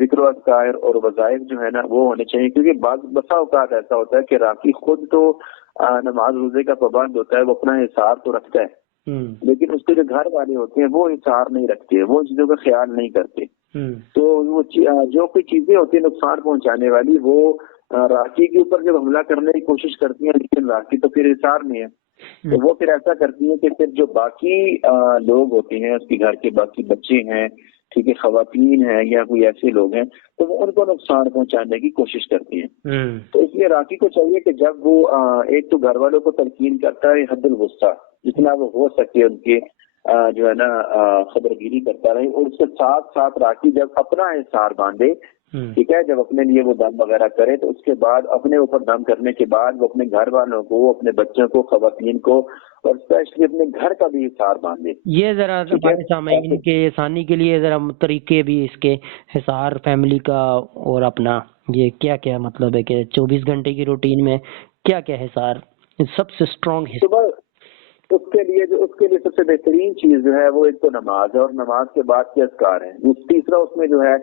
ذکر و اذکار اور وظائف جو ہے نا وہ ہونے چاہیے، کیونکہ بسا اوقات ایسا ہوتا ہے کہ راقی خود تو نماز روزے کا پابند ہوتا ہے، وہ اپنا حصار تو رکھتا ہے لیکن اس کے جو گھر والے ہوتے ہیں وہ حصار نہیں رکھتے، وہ چیزوں کا خیال نہیں کرتے، تو وہ جو کوئی چیزیں ہوتی ہیں نقصان پہنچانے والی وہ راقی کے اوپر جب حملہ کرنے کی کوشش کرتی ہیں، لیکن راقی تو پھر حصار میں ہے، تو وہ پھر ایسا کرتی ہیں کہ پھر جو باقی لوگ ہوتے ہیں، اس کے گھر کے باقی بچے ہیں، ٹھیک ہے، خواتین ہیں یا کوئی ایسے لوگ ہیں، تو وہ ان کو نقصان پہنچانے کی کوشش کرتی ہیں۔ تو اس لیے راقی کو چاہیے کہ جب وہ ایک تو گھر والوں کو تلقین کرتا ہے حد الوسطی، جتنا وہ ہو سکے ان کے جو ہے نا خبرگیری کرتا رہے، اور اس کے ساتھ ساتھ راقی جب اپنا حصار باندھے ٹھیک ہے. جب اپنے لیے وہ دم وغیرہ کرے تو اس کے بعد اپنے اوپر دم کرنے کے بعد وہ اپنے گھر والوں کو, اپنے بچوں کو, خواتین کو اور اسپیشلی اپنے گھر کا بھی حساب باندھے. یہ ذرا ہمارے سامعین کے آسانی کے لیے ذرا طریقے بھی اس کے حصار فیملی کا اور اپنا یہ کیا کیا مطلب ہے کہ 24 گھنٹے کی روٹین میں کیا کیا حصار سب سے اسٹرانگ ہے. اس کے لیے سب سے بہترین چیز جو ہے وہ ایک تو نماز ہے, اور نماز کے بعد کے اذکار ہیں. تیسرا اس میں جو ہے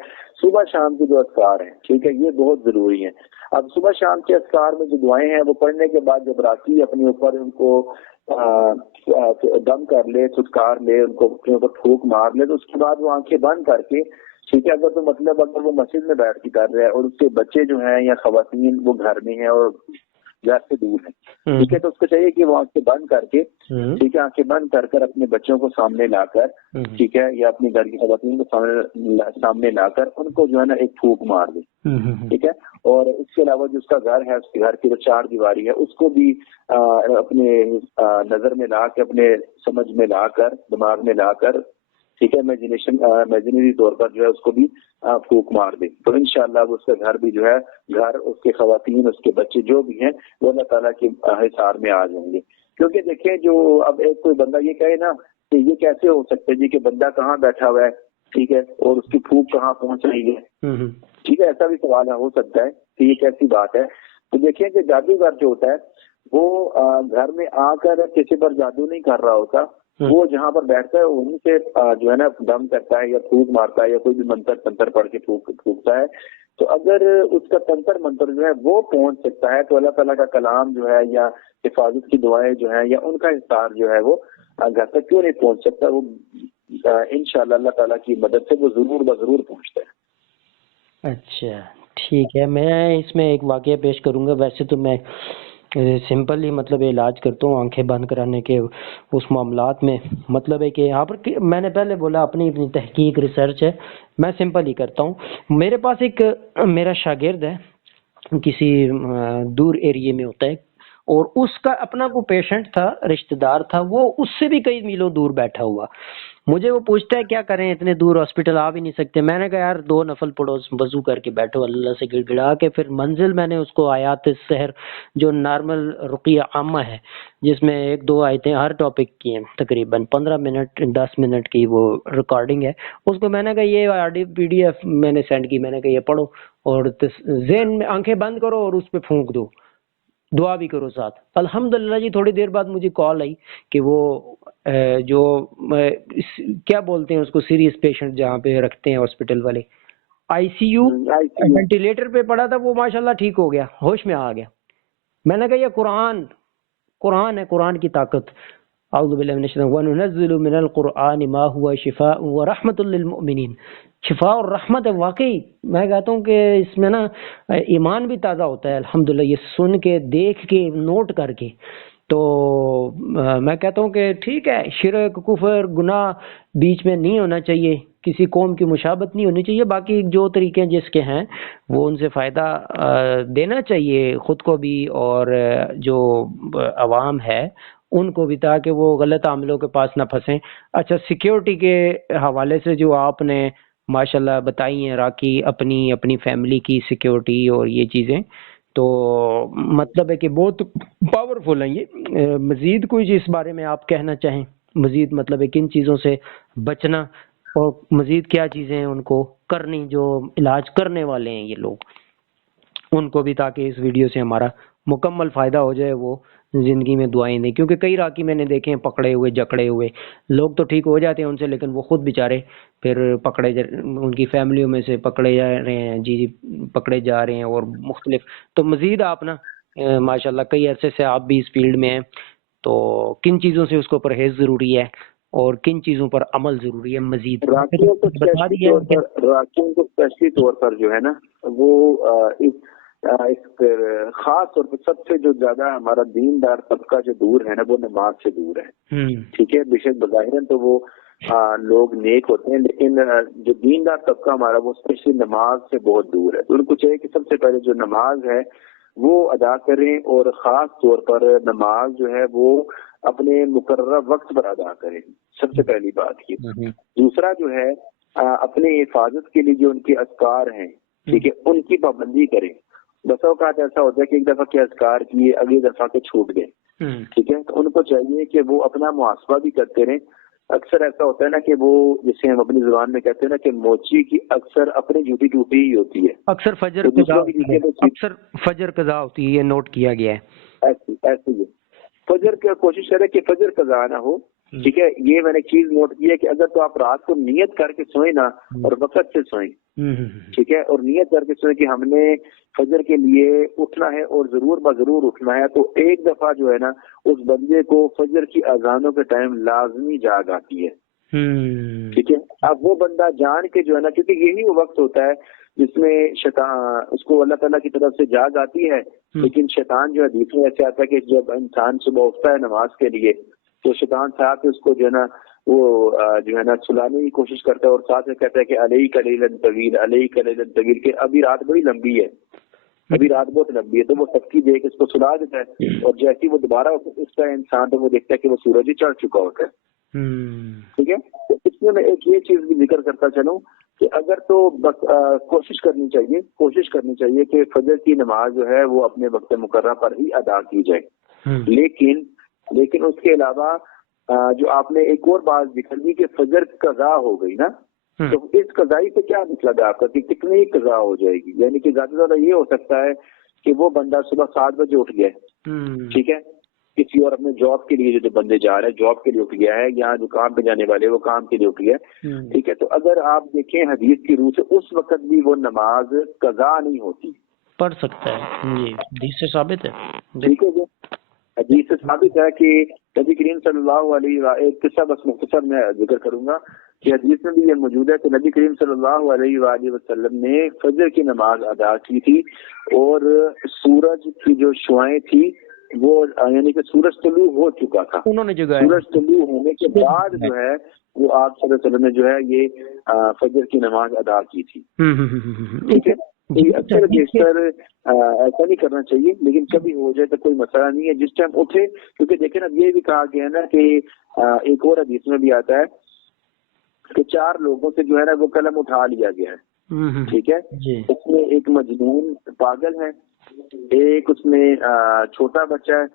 صبح شام کے جو اذکار ہیں, ٹھیک ہے, یہ بہت ضروری ہیں. اب صبح شام کے اذکار میں جو دعائیں ہیں وہ پڑھنے کے بعد جب راکی اپنے اوپر ان کو دم کر لے, پھٹکار لے, ان کو اپنے اوپر پھونک مار لے, تو اس کے بعد وہ آنکھیں بند کر کے, ٹھیک ہے, اگر وہ مسجد میں بیٹھ کے کر رہے ہیں اور اس کے بچے جو ہیں یا خواتین وہ گھر میں ہیں اور گھر سے دور ہیں, ٹھیک ہے, تو اس کو چاہیے کہ وہ آنکھیں بند کر کے, ٹھیک ہے, آنکھیں بند کر کر اپنے بچوں کو سامنے لا کر, ٹھیک ہے, یا اپنی گھر کی خواتین کو سامنے لا کر ان کو جو ہے نا ایک پھونک مار دے, ٹھیک ہے. اور اس کے علاوہ جو اس کا گھر ہے, اس کے گھر کی جو 4 دیواری ہے اس کو بھی اپنے نظر میں لا کے, اپنے سمجھ میں لا کر, دماغ میں لا کر, ٹھیک ہے, امیجنری طور پر جو ہے اس کو بھی پھونک مار دے, تو انشاءاللہ اس کا گھر بھی جو ہے, گھر, اس کے خواتین, اس کے بچے جو بھی ہیں وہ اللہ تعالیٰ کے حصار میں آ جائیں گے. کیونکہ دیکھیں جو اب ایک کوئی بندہ یہ کہے نا کہ یہ کیسے ہو سکتا ہے جی کہ بندہ کہاں بیٹھا ہوا ہے, ٹھیک ہے, اور اس کی پھونک کہاں پہنچ رہی ہے, ٹھیک ہے, ایسا بھی سوال ہو سکتا ہے کہ یہ کیسی بات ہے. تو دیکھیں کہ جادوگر جو ہوتا ہے وہ گھر میں آ کر کسی پر جادو نہیں کر رہا ہوتا, وہ جہاں پر بیٹھتا ہے وہیں سے جو ہے نا دم کرتا ہے یا پھونک مارتا ہے یا کوئی بھی منتر پڑھ کے پھونکتا ہے. تو اگر اس کا تنتر منتر جو ہے وہ پہنچ سکتا ہے تو اللہ تعالیٰ کا کلام جو ہے یا حفاظت کی دعائیں جو ہیں یا ان کا حصار جو ہے وہ گھر تک کیوں نہیں پہنچ سکتا. وہ انشاءاللہ اللہ تعالیٰ کی مدد سے وہ ضرور پہنچتا ہے. اچھا ٹھیک ہے, میں اس میں ایک واقعہ پیش کروں گا. ویسے تو میں سمپل ہی مطلب علاج کرتا ہوں آنکھیں بند کرانے کے اس معاملات میں. مطلب ہے کہ یہاں پر میں نے پہلے بولا اپنی تحقیق ریسرچ ہے, میں سمپل ہی کرتا ہوں. میرے پاس ایک میرا شاگرد ہے, کسی دور ایریے میں ہوتا ہے, اور اس کا اپنا کو پیشنٹ تھا, رشتہ دار تھا, وہ اس سے بھی کئی میلوں دور بیٹھا ہوا. مجھے وہ پوچھتا ہے کیا کریں, اتنے دور ہاسپٹل آ بھی نہیں سکتے. میں نے کہا یار 2 نفل پڑھو, وضو کر کے بیٹھو, اللہ سے گڑ گڑا کے پھر منزل میں نے اس کو آیات السحر جو نارمل رقیہ عامہ ہے جس میں 1-2 آیتیں ہر ٹاپک کی ہیں, تقریباً 15 منٹ 10 منٹ کی وہ ریکارڈنگ ہے, اس کو میں نے کہا یہ PDF میں نے سینڈ کی, میں نے کہا یہ پڑھو اور ذہن میں آنکھیں بند کرو اور اس پہ پھونک دو, دعا بھی کرو ساتھ. الحمدللہ جی تھوڑی دیر بعد مجھے کال آئی کہ وہ جو کیا بولتے ہیں اس کو, سیریس پیشنٹ جہاں پہ رکھتے ہیں ہاسپٹل والے, ICU وینٹیلیٹر پہ پڑا تھا, وہ ماشاءاللہ ٹھیک ہو گیا, ہوش میں آ گیا. میں نے کہا یہ قرآن ہے, قرآن کی طاقت. اعوذ باللہ من الشیطان وَنُنَزِّلُ مِنَ الْقُرْآنِ مَا هُوَ شِفَاءٌ وَرَحْمَةٌ لِّلْمُؤْمِنِينَ. شفا اور رحمت ہے. واقعی میں کہتا ہوں کہ اس میں نا ایمان بھی تازہ ہوتا ہے الحمدللہ, یہ سن کے, دیکھ کے, نوٹ کر کے. تو میں کہتا ہوں کہ ٹھیک ہے, شرک, کفر, گناہ بیچ میں نہیں ہونا چاہیے, کسی قوم کی مشابہت نہیں ہونی چاہیے. باقی جو طریقے جس کے ہیں وہ ان سے فائدہ دینا چاہیے خود کو بھی اور جو عوام ہے ان کو بھی, تاکہ وہ غلط عاملوں کے پاس نہ پھنسیں. اچھا, سیکیورٹی کے حوالے سے جو آپ نے ماشاءاللہ بتائی ہیں راکی, اپنی فیملی کی سیکیورٹی اور یہ چیزیں, تو مطلب ہے کہ بہت پاورفل ہیں یہ. مزید کوئی اس بارے میں آپ کہنا چاہیں, مزید مطلب ہے کن چیزوں سے بچنا اور مزید کیا چیزیں ہیں ان کو کرنی, جو علاج کرنے والے ہیں یہ لوگ, ان کو بھی, تاکہ اس ویڈیو سے ہمارا مکمل فائدہ ہو جائے, وہ زندگی میں دعائیں دیں. کیونکہ کئی راکی میں نے دیکھے ہیں پکڑے ہوئے, جکڑے ہوئے لوگ, تو ٹھیک ہو جاتے ہیں ان سے, لیکن وہ خود بیچارے پھر ان کی فیملیوں میں سے پکڑے جا رہے ہیں, جی پکڑے جا رہے ہیں اور مختلف. تو مزید آپ نا ماشاءاللہ کئی عرصے سے آپ بھی اس فیلڈ میں ہیں, تو کن چیزوں سے اس کو پرہیز ضروری ہے اور کن چیزوں پر عمل ضروری ہے مزید راکیوں کو اسپیشلی طور پر جو ہے نا وہ اس خاص طور پر سب سے جو زیادہ ہمارا دیندار طبقہ جو دور ہے نا وہ نماز سے دور ہے. ٹھیک ہے, بے شک بظاہر تو وہ لوگ نیک ہوتے ہیں, لیکن جو دیندار طبقہ ہمارا وہ اسپیشلی نماز سے بہت دور ہے. تو ان کو چاہیے کہ سب سے پہلے جو نماز ہے وہ ادا کریں, اور خاص طور پر نماز جو ہے وہ اپنے مقررہ وقت پر ادا کریں, سب سے پہلی بات یہ. دوسرا جو ہے اپنے حفاظت کے لیے جو ان کے اذکار ہیں, ٹھیک ہے، ان کی پابندی کریں. بسا اوقات ایسا ہوتا ہے کہ ایک دفعہ کے اذکار کیے، اگلی دفعہ کے چھوٹ گئے. ٹھیک ہے، تو ان کو چاہیے کہ وہ اپنا محاسبہ بھی کرتے رہیں. اکثر ایسا ہوتا ہے نا کہ وہ جسے ہم اپنی زبان میں کہتے ہیں نا کہ موچی کی اکثر اپنی جوتی ٹوٹی ہی ہوتی ہے. اکثر فجر قضا ہوتی ہے، یہ نوٹ کیا گیا ہے. ایسے ہی فجر کی کوشش کریں کہ فجر قضا نہ ہو. ٹھیک ہے، یہ میں نے چیز نوٹ کی ہے کہ اگر تو آپ رات کو نیت کر کے سوئیں نا اور وقت سے سوئیں. ٹھیک ہے، اور نیت کر کے سوئیں کہ ہم نے فجر کے لیے اٹھنا ہے اور ضرور بضرور اٹھنا ہے، تو ایک دفعہ جو ہے نا اس بندے کو فجر کی اذانوں کے ٹائم لازمی جاگ آتی ہے. ٹھیک ہے، اب وہ بندہ جان کے جو ہے نا، کیونکہ یہی وہ وقت ہوتا ہے جس میں شیطان اس کو اللہ تعالیٰ کی طرف سے جاگ آتی ہے. لیکن شیطان جو حدیث میں ایسے آتا ہے کہ جب انسان صبح اٹھتا ہے نماز کے لیے تو شیطان ساتھ اس کو جو ہے نا وہ جو ہے نا سلانے کی کوشش کرتا ہے اور ساتھ میں کہتا ہے کہ علیہ کلیلن طویل، علیہ کلیلن طویل، کہ ابھی رات بڑی لمبی ہے، ابھی رات بہت لمبی ہے. تو وہ سب کی دیکھ اس کو سلا دیتا ہے اور جیسے وہ دوبارہ اٹھتا ہے انسان تو وہ دیکھتا ہے کہ وہ سورج ہی چڑھ چکا ہوتا ہے. ٹھیک ہے، تو اس میں ایک یہ چیز بھی ذکر کرتا چلوں کہ اگر تو بس کوشش کرنی چاہیے کہ فجر کی نماز جو ہے وہ اپنے وقت مقررہ پر ہی ادا کی جائے. لیکن اس کے علاوہ جو آپ نے ایک اور بات ذکر دی کہ فجر قضا ہو گئی نا، تو اس قضائی سے کیا مطلب ہے آپ کا کہ کتنی قضا ہو جائے گی؟ یعنی کہ زیادہ سے زیادہ یہ ہو سکتا ہے کہ وہ بندہ صبح 7 بجے اٹھ گیا، ٹھیک ہے، کسی اور اپنے جاب کے لیے جو بندے جا رہے ہیں جاب کے لیے اٹھ گیا ہے، یا جو کام پہ جانے والے وہ کام کے لیے اٹھ گیا ہے. ٹھیک ہے، تو اگر آپ دیکھیں حدیث کی روح سے اس وقت بھی وہ نماز قضا نہیں ہوتی، پڑھ سکتا ہے. جی، حدیث سے ثابت ہے. ٹھیک ہے جی، حدیث سے ثابت ہے کہ نبی کریم صلی اللہ علیہ وآلہ، ایک قصہ بس مختصر میں ذکر کروں گا کہ حدیث میں بھی یہ موجود ہے کہ نبی کریم صلی اللہ علیہ وآلہ وسلم نے فجر کی نماز ادا کی تھی اور سورج کی جو شعائیں تھی وہ یعنی کہ سورج طلوع ہو چکا تھا. سورج طلوع ہونے کے بعد جو ہے وہ آپ صلی اللہ علیہ وسلم نے جو ہے یہ فجر کی نماز ادا کی تھی. ٹھیک ہے، اکثر بیشتر ایسا نہیں کرنا چاہیے، لیکن کبھی ہو جائے تو کوئی مسئلہ نہیں ہے. جس ٹائم اٹھے، کیونکہ دیکھیں نا یہ بھی کہا گیا ہے نا کہ ایک اور حدیث میں بھی آتا ہے کہ 4 لوگوں سے جو ہے نا وہ قلم اٹھا لیا گیا ہے. ٹھیک ہے، اس میں ایک مجنون پاگل ہے، ایک اس میں چھوٹا بچہ ہے،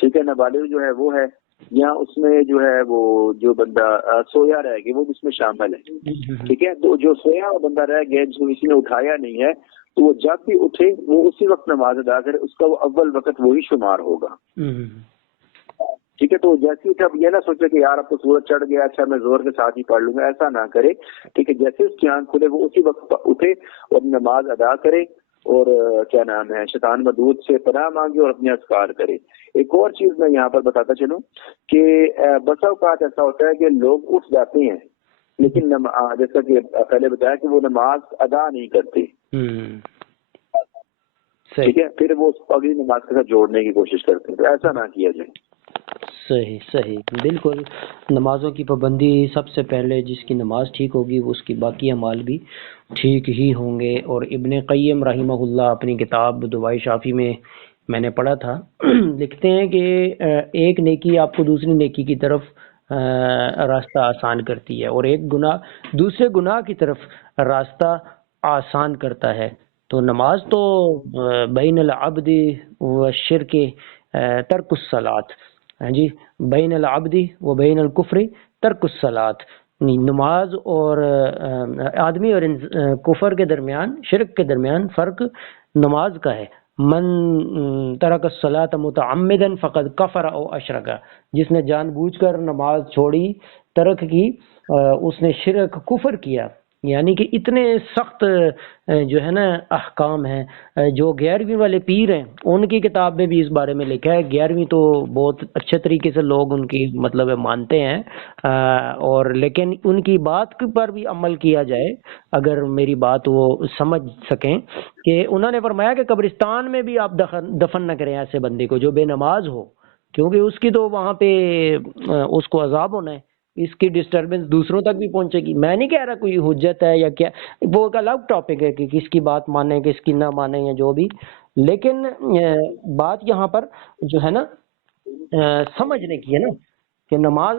ٹھیک ہے، نابالغ جو ہے وہ ہے، یا اس میں جو ہے وہ جو بندہ سویا رہ گیا وہ بھی اس میں شامل ہے. ٹھیک ہے، تو جو سویا ہوا بندہ رہ گیا جس کو کسی نے اٹھایا نہیں ہے تو وہ جب بھی اٹھے وہ اسی وقت نماز ادا کرے، اس کا وہ اول وقت وہی شمار ہوگا. ٹھیک ہے، تو جیسے ہی اب یہ نہ سوچے کہ یار اب تو سورج چڑھ گیا، اچھا میں زور کے ساتھ ہی پڑھ لوں گا، ایسا نہ کرے. ٹھیک ہے، جیسے اس کی آنکھ کھلے وہ اسی وقت اٹھے اور نماز ادا کرے اور کیا نام ہے شیطان مردود سے پناہ مانگے اور اپنے اذکار کرے. ایک اور چیز میں یہاں پر بتاتا چلوں کہ بسا اوقات ایسا ہوتا ہے کہ لوگ اٹھ جاتے ہیں لیکن جیسا کہ پہلے بتایا کہ وہ نماز ادا نہیں کرتے. ٹھیک ہے، پھر وہ اگلی نماز کے ساتھ جوڑنے کی کوشش کرتے ہیں، تو ایسا نہ کیا جائے. صحیح بالکل. نمازوں کی پابندی سب سے پہلے جس کی نماز ٹھیک ہوگی وہ اس کی باقی اعمال بھی ٹھیک ہی ہوں گے. اور ابن قیم رحمہ اللہ اپنی کتاب دعائے شافی میں نے پڑھا تھا، لکھتے ہیں کہ ایک نیکی آپ کو دوسری نیکی کی طرف راستہ آسان کرتی ہے اور ایک گناہ دوسرے گناہ کی طرف راستہ آسان کرتا ہے. تو نماز تو بین العبد و شرک ترک الصلاۃ، ہاں جی، بین العبد و بین الکفر ترک الصلاۃ. نماز اور آدمی اور کفر کے درمیان، شرک کے درمیان فرق نماز کا ہے. من ترک الصلاۃ متعمدا فقد کفر او اشرک، جس نے جان بوجھ کر نماز چھوڑی، ترک کی، اس نے شرک کفر کیا. یعنی کہ اتنے سخت جو ہے نا احکام ہیں. جو 11ویں والے پیر ہیں ان کی کتاب میں بھی اس بارے میں لکھا ہے. 11ویں تو بہت اچھے طریقے سے لوگ ان کی مطلب مانتے ہیں، اور لیکن ان کی بات پر بھی عمل کیا جائے اگر میری بات وہ سمجھ سکیں، کہ انہوں نے فرمایا کہ قبرستان میں بھی آپ دفن نہ کریں ایسے بندے کو جو بے نماز ہو، کیونکہ اس کی تو وہاں پہ اس کو عذاب ہونا ہے، اس کی ڈسٹربنس دوسروں تک بھی پہنچے گی. میں نہیں کہہ رہا کوئی حجت ہے یا کیا، وہ ایک الگ ٹاپک ہے کہ کس کی بات مانیں کس کی نہ مانیں یا جو بھی. لیکن بات یہاں پر جو ہے نا سمجھنے کی ہے نا کہ نماز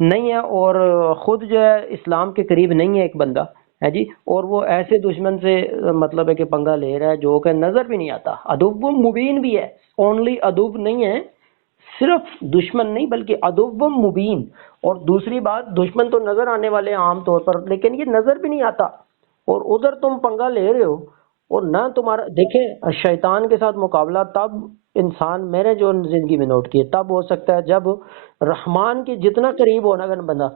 نہیں ہے اور خود جو ہے اسلام کے قریب نہیں ہے ایک بندہ، ہے جی، اور وہ ایسے دشمن سے مطلب ہے کہ پنگا لے رہا ہے جو کہ نظر بھی نہیں آتا، عدو مبین بھی ہے، اونلی عدو نہیں ہے، صرف دشمن نہیں بلکہ عدو مبین. اور دوسری بات، دشمن تو نظر آنے والے ہیں عام طور پر، لیکن یہ نظر بھی نہیں آتا، اور ادھر تم پنگا لے رہے ہو. اور نہ تمہارا، دیکھیں شیطان کے ساتھ مقابلہ تب انسان، میرے جو زندگی میں نوٹ کیے، تب ہو سکتا ہے جب رحمان کے جتنا قریب ہونا اگر بندہ،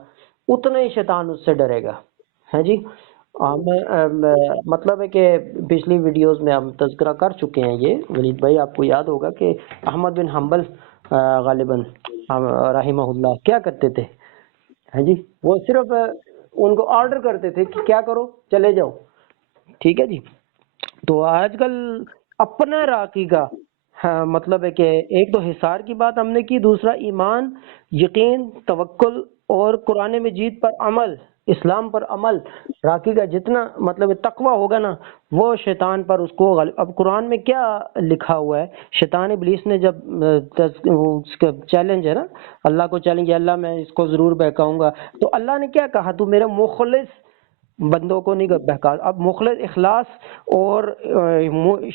اتنا ہی شیطان اس سے ڈرے گا. ہے جی، مطلب ہے کہ پچھلی ویڈیوز میں ہم تذکرہ کر چکے ہیں یہ ولید بھائی، آپ کو یاد ہوگا کہ احمد بن حنبل غالباً رحمہ اللہ کیا کرتے تھے، ہے جی، وہ صرف ان کو آرڈر کرتے تھے کہ کیا کرو، چلے جاؤ. ٹھیک ہے جی. تو آج کل اپنا راقی کا مطلب ہے کہ ایک تو حصار کی بات ہم نے کی، دوسرا ایمان، یقین، توکل اور قرآن مجید پر عمل، اسلام پر عمل. راقی کا جتنا مطلب تقوی ہوگا نا، وہ شیطان پر اس کو غالب. اب قرآن میں کیا لکھا ہوا ہے، شیطان ابلیس نے جب اس کا چیلنج ہے نا، اللہ کو چیلنج ہے، اللہ میں اس کو ضرور بہکاؤں گا، تو اللہ نے کیا کہا، تو میرا مخلص بندوں کو نہیں بہکا. اب مخلص، اخلاص اور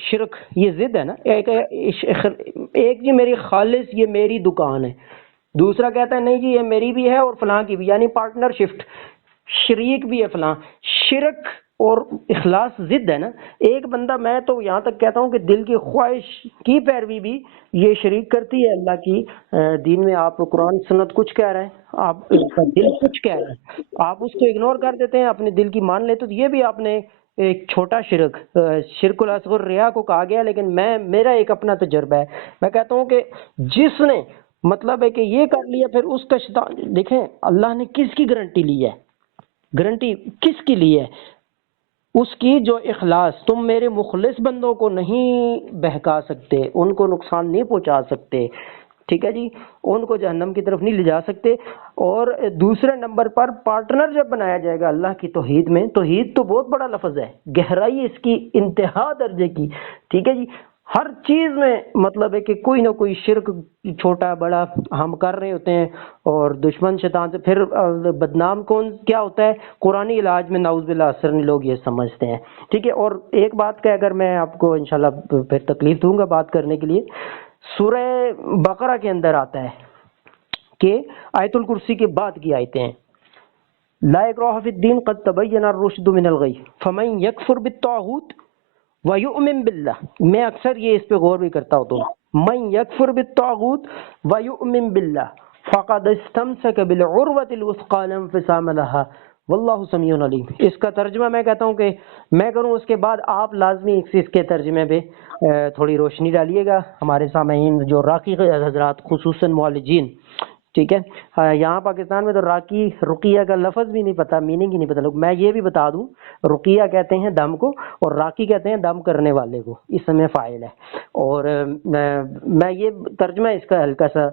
شرک یہ ضد ہے نا. ایک جی میری خالص، یہ میری دکان ہے، دوسرا کہتا ہے نہیں جی یہ میری بھی ہے اور فلاں کی بھی، یعنی پارٹنرشپ، شریک بھی ہے فلاں. شرک اور اخلاص ضد ہے نا. ایک بندہ، میں تو یہاں تک کہتا ہوں کہ دل کی خواہش کی پیروی بھی یہ شریک کرتی ہے اللہ کی دین میں. آپ قرآن سنت کچھ کہہ رہے ہیں، آپ کا دل کچھ کہہ رہا ہے، آپ اس کو اگنور کر دیتے ہیں، اپنے دل کی مان لیتے، تو یہ بھی آپ نے ایک چھوٹا شرک الاصغر ریا کو کہا گیا. لیکن میرا ایک اپنا تجربہ ہے، میں کہتا ہوں کہ جس نے مطلب ہے کہ یہ کر لیا، پھر اس کا شیطان، دیکھیں اللہ نے کس کی گارنٹی لی ہے، گارنٹی کس کی لی ہے، اس کی جو اخلاص. تم میرے مخلص بندوں کو نہیں بہکا سکتے، ان کو نقصان نہیں پہنچا سکتے، ٹھیک ہے جی، ان کو جہنم کی طرف نہیں لے جا سکتے. اور دوسرے نمبر پر پارٹنر جب بنایا جائے گا اللہ کی توحید میں، توحید تو بہت بڑا لفظ ہے، گہرائی اس کی انتہا درجے کی، ٹھیک ہے جی. ہر چیز میں مطلب ہے کہ کوئی نہ کوئی شرک چھوٹا بڑا ہم کر رہے ہوتے ہیں، اور دشمن شیطان سے پھر بدنام کون کیا ہوتا ہے، قرآنی علاج میں نعوذ باللہ اثر لوگ یہ سمجھتے ہیں. ٹھیک ہے. اور ایک بات کا اگر میں آپ کو انشاءاللہ پھر تکلیف دوں گا بات کرنے کے لیے، سورہ بقرہ کے اندر آتا ہے کہ آیت الکرسی کے بعد کی آیتیں ہیں، لا اکراہ فی الدین قد تبین الرشد من الغی فمن یکفر بالطاغوت وَيُؤْمِن بِاللَّهِ. میں اکثر یہ اس پہ غور بھی کرتا ہوں، تو من یکفر بالطاغوت وَيُؤْمِن بِاللَّهِ فقد استمسک بالعروۃ الوثقی لا انفصام لها واللہ سمیع علیم. اس کا ترجمہ میں کہتا ہوں کہ میں کروں، اس کے بعد آپ لازمی اس کے ترجمے پہ تھوڑی روشنی ڈالیے گا ہمارے سامعین جو راقی حضرات، خصوصاً معالجین. ٹھیک ہے. یہاں پاکستان میں تو راقی، رقیہ کا لفظ بھی نہیں پتا، میننگ ہی نہیں پتا لوگ. میں یہ بھی بتا دوں، رقیہ کہتے ہیں دم کو، اور راقی کہتے ہیں دم کرنے والے کو، اسم میں فاعل ہے. اور میں یہ ترجمہ اس کا ہلکا سا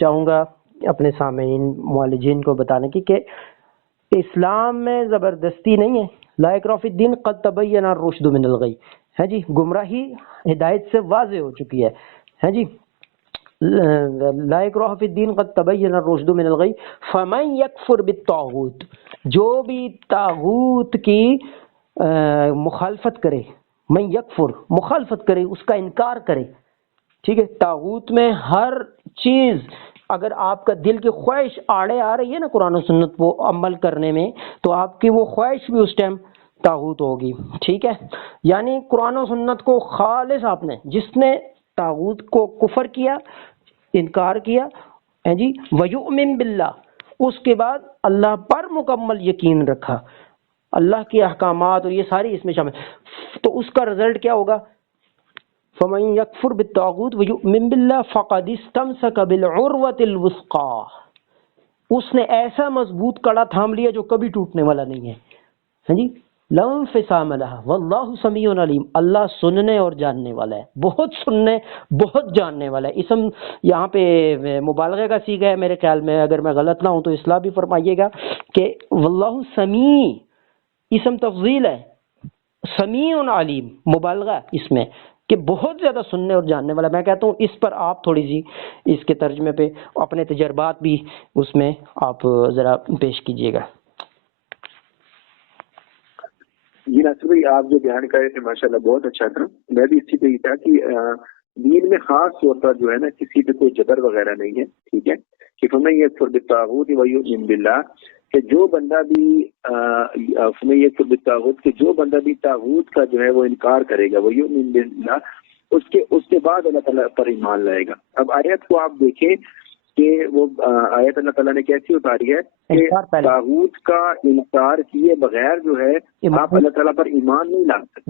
چاہوں گا اپنے سامعین معالجین کو بتانے کی کہ اسلام میں زبردستی نہیں ہے. لا اکراہ فی الدین قد تبین الرشد من الغی، ہے جی، گمراہی ہدایت سے واضح ہو چکی ہے جی. لا اکراہ فی الدین قد تبین الرشد من الغی فمن یکفر بالطاغوت، جو بھی طاغوت کی مخالفت کرے، من یکفر مخالفت کرے، اس کا انکار کرے. ٹھیک ہے. طاغوت میں ہر چیز، اگر آپ کا دل کی خواہش آڑے آ رہی ہے نا قرآن و سنت کو عمل کرنے میں، تو آپ کی وہ خواہش بھی اس ٹائم طاغوت ہوگی. ٹھیک ہے. یعنی قرآن و سنت کو خالص آپ نے، جس نے طاغوت کو کفر کیا، انکار کیا، ہے جی، وَيُؤْمِن بِاللَّهِ، اس کے بعد اللہ پر مکمل یقین رکھا، اللہ کے احکامات اور یہ ساری اس میں شامل، تو اس کا رزلٹ کیا ہوگا، فَمَن يَكْفُرْ بِالطَّاغُوتِ وَيُؤْمِن بِاللَّهِ فَقَدِ اسْتَمْسَكَ بِالْعُرْوَةِ الْوُثْقَىٰ، اس نے ایسا مضبوط کڑا تھام لیا جو کبھی ٹوٹنے والا نہیں ہے. ہاں جی، لا انفصام لها واللہ سمیع علیم. اللہ سننے اور جاننے والا ہے، بہت سننے بہت جاننے والا ہے. اسم یہاں پہ مبالغہ کا صیغہ ہے میرے خیال میں، اگر میں غلط نہ ہوں تو اصلاح بھی فرمائیے گا، کہ واللہ سمیع اسم تفضیل ہے، سمیع علیم مبالغہ اس میں، کہ بہت زیادہ سننے اور جاننے والا. میں کہتا ہوں اس پر آپ تھوڑی سی اس کے ترجمے پہ اپنے تجربات بھی اس میں آپ ذرا پیش کیجیے گا. جی ناصر بھائی، آپ جو بیان کر رہے تھے ماشاءاللہ بہت اچھا تھا. میں بھی اسی پہ ہی تھا کہ دین میں خاص طور پر جو ہے نا کسی پہ کوئی جبر وغیرہ نہیں ہے. ٹھیک ہے کہ فمن یکفر بالطاغوت ویؤمن باللہ، کہ جو بندہ بھی فمن یکفر بالطاغوت، کہ جو بندہ بھی طاغوت کا جو ہے وہ انکار کرے گا، ویؤمن باللہ، اس کے بعد اللہ تعالیٰ پر ایمان لائے گا. اب آیت کو آپ دیکھیں کہ وہ آیت اللہ تعالیٰ نے کیسی اتاری ہے کہ طاغوت کا انکار کیے بغیر جو ہے آپ اللہ تعالیٰ پر ایمان نہیں لا سکتے.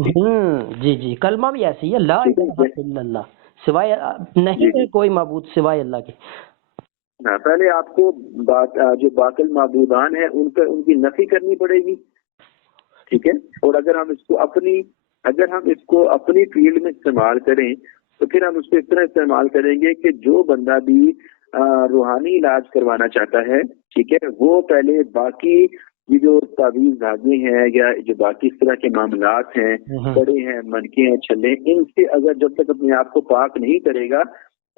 جی جی، کلمہ بھی ایسی ہے، لا الہ الا اللہ، سوائے نہیں ہے کوئی معبود سوائے اللہ کے. پہلے آپ کو جو باطل معبودان ہیں ان کی نفی کرنی پڑے گی. ٹھیک ہے، اور اگر ہم اس کو اپنی فیلڈ میں استعمال کریں تو پھر ہم اس کو اس طرح استعمال کریں گے کہ جو بندہ بھی روحانی علاج کروانا چاہتا ہے، ٹھیک ہے، وہ پہلے باقی یہ جو تعویذ دھاگے ہیں یا جو باقی اس طرح کے معاملات ہیں، کڑے ہیں، منکے ہیں، چھلے، ان سے اگر جب تک اپنے آپ کو پاک نہیں کرے گا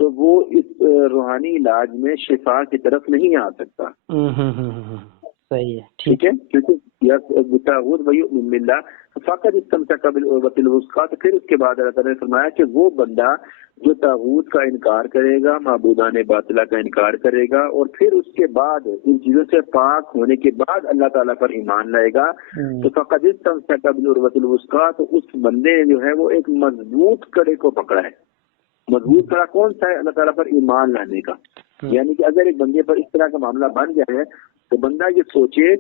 تو وہ اس روحانی علاج میں شفا کی طرف نہیں آ سکتا. صحیح ہے، ٹھیک ہے، کیونکہ فقط استمسک بالعروۃ الوثقی. تو پھر اس کے بعد اللہ تعالیٰ نے فرمایا کہ وہ بندہ جو طاغوت کا انکار کرے گا، معبودان باطلہ کا انکار کرے گا، اور پھر اس کے بعد ان چیزوں سے پاک ہونے کے بعد اللہ تعالیٰ پر ایمان لائے گا، تو فقط استمسک بالعروۃ الوثقی، تو اس بندے نے جو ہے وہ ایک مضبوط کڑے کو پکڑا ہے. مضبوط کڑا کون سا ہے؟ اللہ تعالیٰ پر ایمان لانے کا. یعنی کہ اگر ایک بندے پر اس طرح کا معاملہ بن جائے تو بندہ یہ سوچے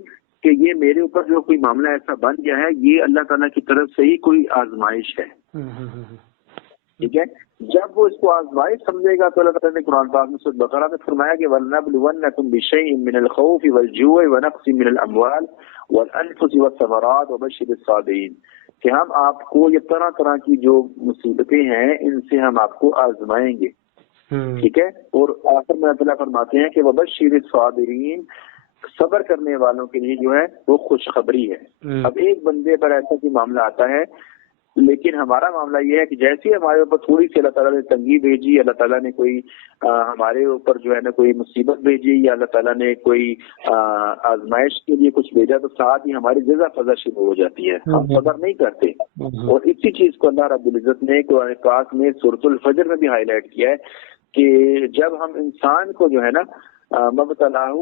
کہ یہ میرے اوپر جو کوئی معاملہ ایسا بن گیا ہے یہ اللہ تعالیٰ کی طرف سے ہی کوئی آزمائش ہے. ٹھیک ہے، جب وہ اس کو آزمائش سمجھے گا تو اللہ تعالیٰ نے قرآن پاک میں سورۃ بقرہ میں فرمایا کہ وَلْنَبْلُوَنَّكُمْ بِشَيْءٍ مِّنَ الْخَوْفِ وَالْجُوعِ وَنَقْصٍ مِّنَ الْأَمْوَالِ وَالْأَنفُسِ وَالثَّمَرَاتِ وَبَشِّرِ الصَّابِرِينَ، کہ ہم آپ کو یہ طرح طرح کی جو مصیبتیں ہیں ان سے ہم آپ کو آزمائیں گے. ٹھیک ہے، اور آخر میں اللہ فرماتے ہیں کہ وَبَشِّرِ الصَّابِرِينَ، صبر کرنے والوں کے لیے جو ہے وہ خوشخبری ہے. اب ایک بندے پر ایسا کوئی معاملہ آتا ہے، لیکن ہمارا معاملہ یہ ہے کہ جیسے ہی ہمارے اوپر تھوڑی سی اللہ تعالیٰ نے تنگی بھیجی، اللہ تعالیٰ نے کوئی ہمارے اوپر جو ہے نا کوئی مصیبت بھیجی، یا اللہ تعالیٰ نے کوئی آزمائش کے لیے کچھ بھیجا، تو ساتھ ہی ہماری جزا فضا شروع ہو جاتی ہے، ہم صبر نہیں کرتے. اور اسی چیز کو اللہ رب العزت نے قرآن پاک میں سورۃ الفجر میں بھی ہائی لائٹ کیا ہے کہ جب ہم انسان کو جو ہے نا مبتلاہ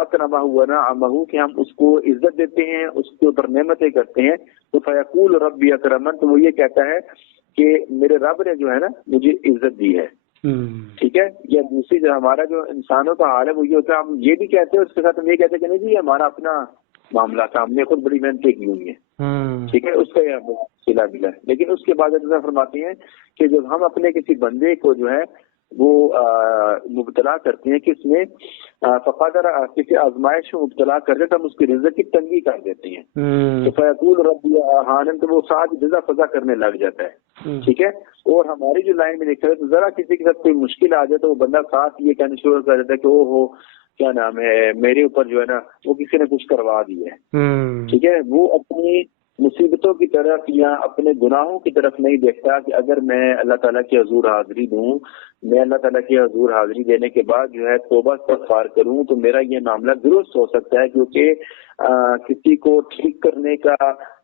اکرمہ ونعمہ، کہ ہم اس کو عزت دیتے ہیں، اس کے اوپر نعمتیں کرتے ہیں، تو فیقول ربی اکرمن، تو وہ یہ کہتا ہے کہ میرے رب نے جو ہے نا مجھے عزت دی ہے. ٹھیک ہے، یا دوسری جو ہمارا جو انسانوں کا حال ہے وہ یہ ہوتا ہے، ہم یہ بھی کہتے ہیں، اس کے ساتھ ہم یہ کہتے ہیں کہ نہیں جی ہمارا اپنا معاملہ تھا، ہم نے خود بڑی محنتیں کی ہوئی ہیں. ٹھیک ہے، اس کا یہ صلہ ملا ہے. لیکن اس کے بعد اللہ فرماتے ہیں کہ جب ہم اپنے کسی بندے کو جو ہے وہ مبتلا کرتے ہیں کس میں فقادر کسی آزمائش میں مبتلا کرتے تو ہم اس کی رزق کی تنگی کر دیتے ہیں. تو فیقول ربی اہانن، تو وہ ساتھ جزا فضا کرنے لگ جاتا ہے. ٹھیک ہے، اور ہماری جو لائن میں دیکھا ہے تو ذرا کسی کے ساتھ کوئی مشکل آ جائے تو وہ بندہ ساتھ یہ کہنا شروع کر دیتا ہے کہ او ہو کیا نام ہے میرے اوپر جو ہے نا وہ کسی نے کچھ کروا دی ہے. ٹھیک ہے، وہ اپنی مصیبتوں کی طرف یا اپنے گناہوں کی طرف نہیں دیکھتا کہ اگر میں اللہ تعالیٰ کی حضور حاضری دوں، میں اللہ تعالیٰ کی حضور حاضری دینے کے بعد جو ہے توبہ استغفار کروں تو میرا یہ معاملہ درست ہو سکتا ہے. کیونکہ کسی کو ٹھیک کرنے کا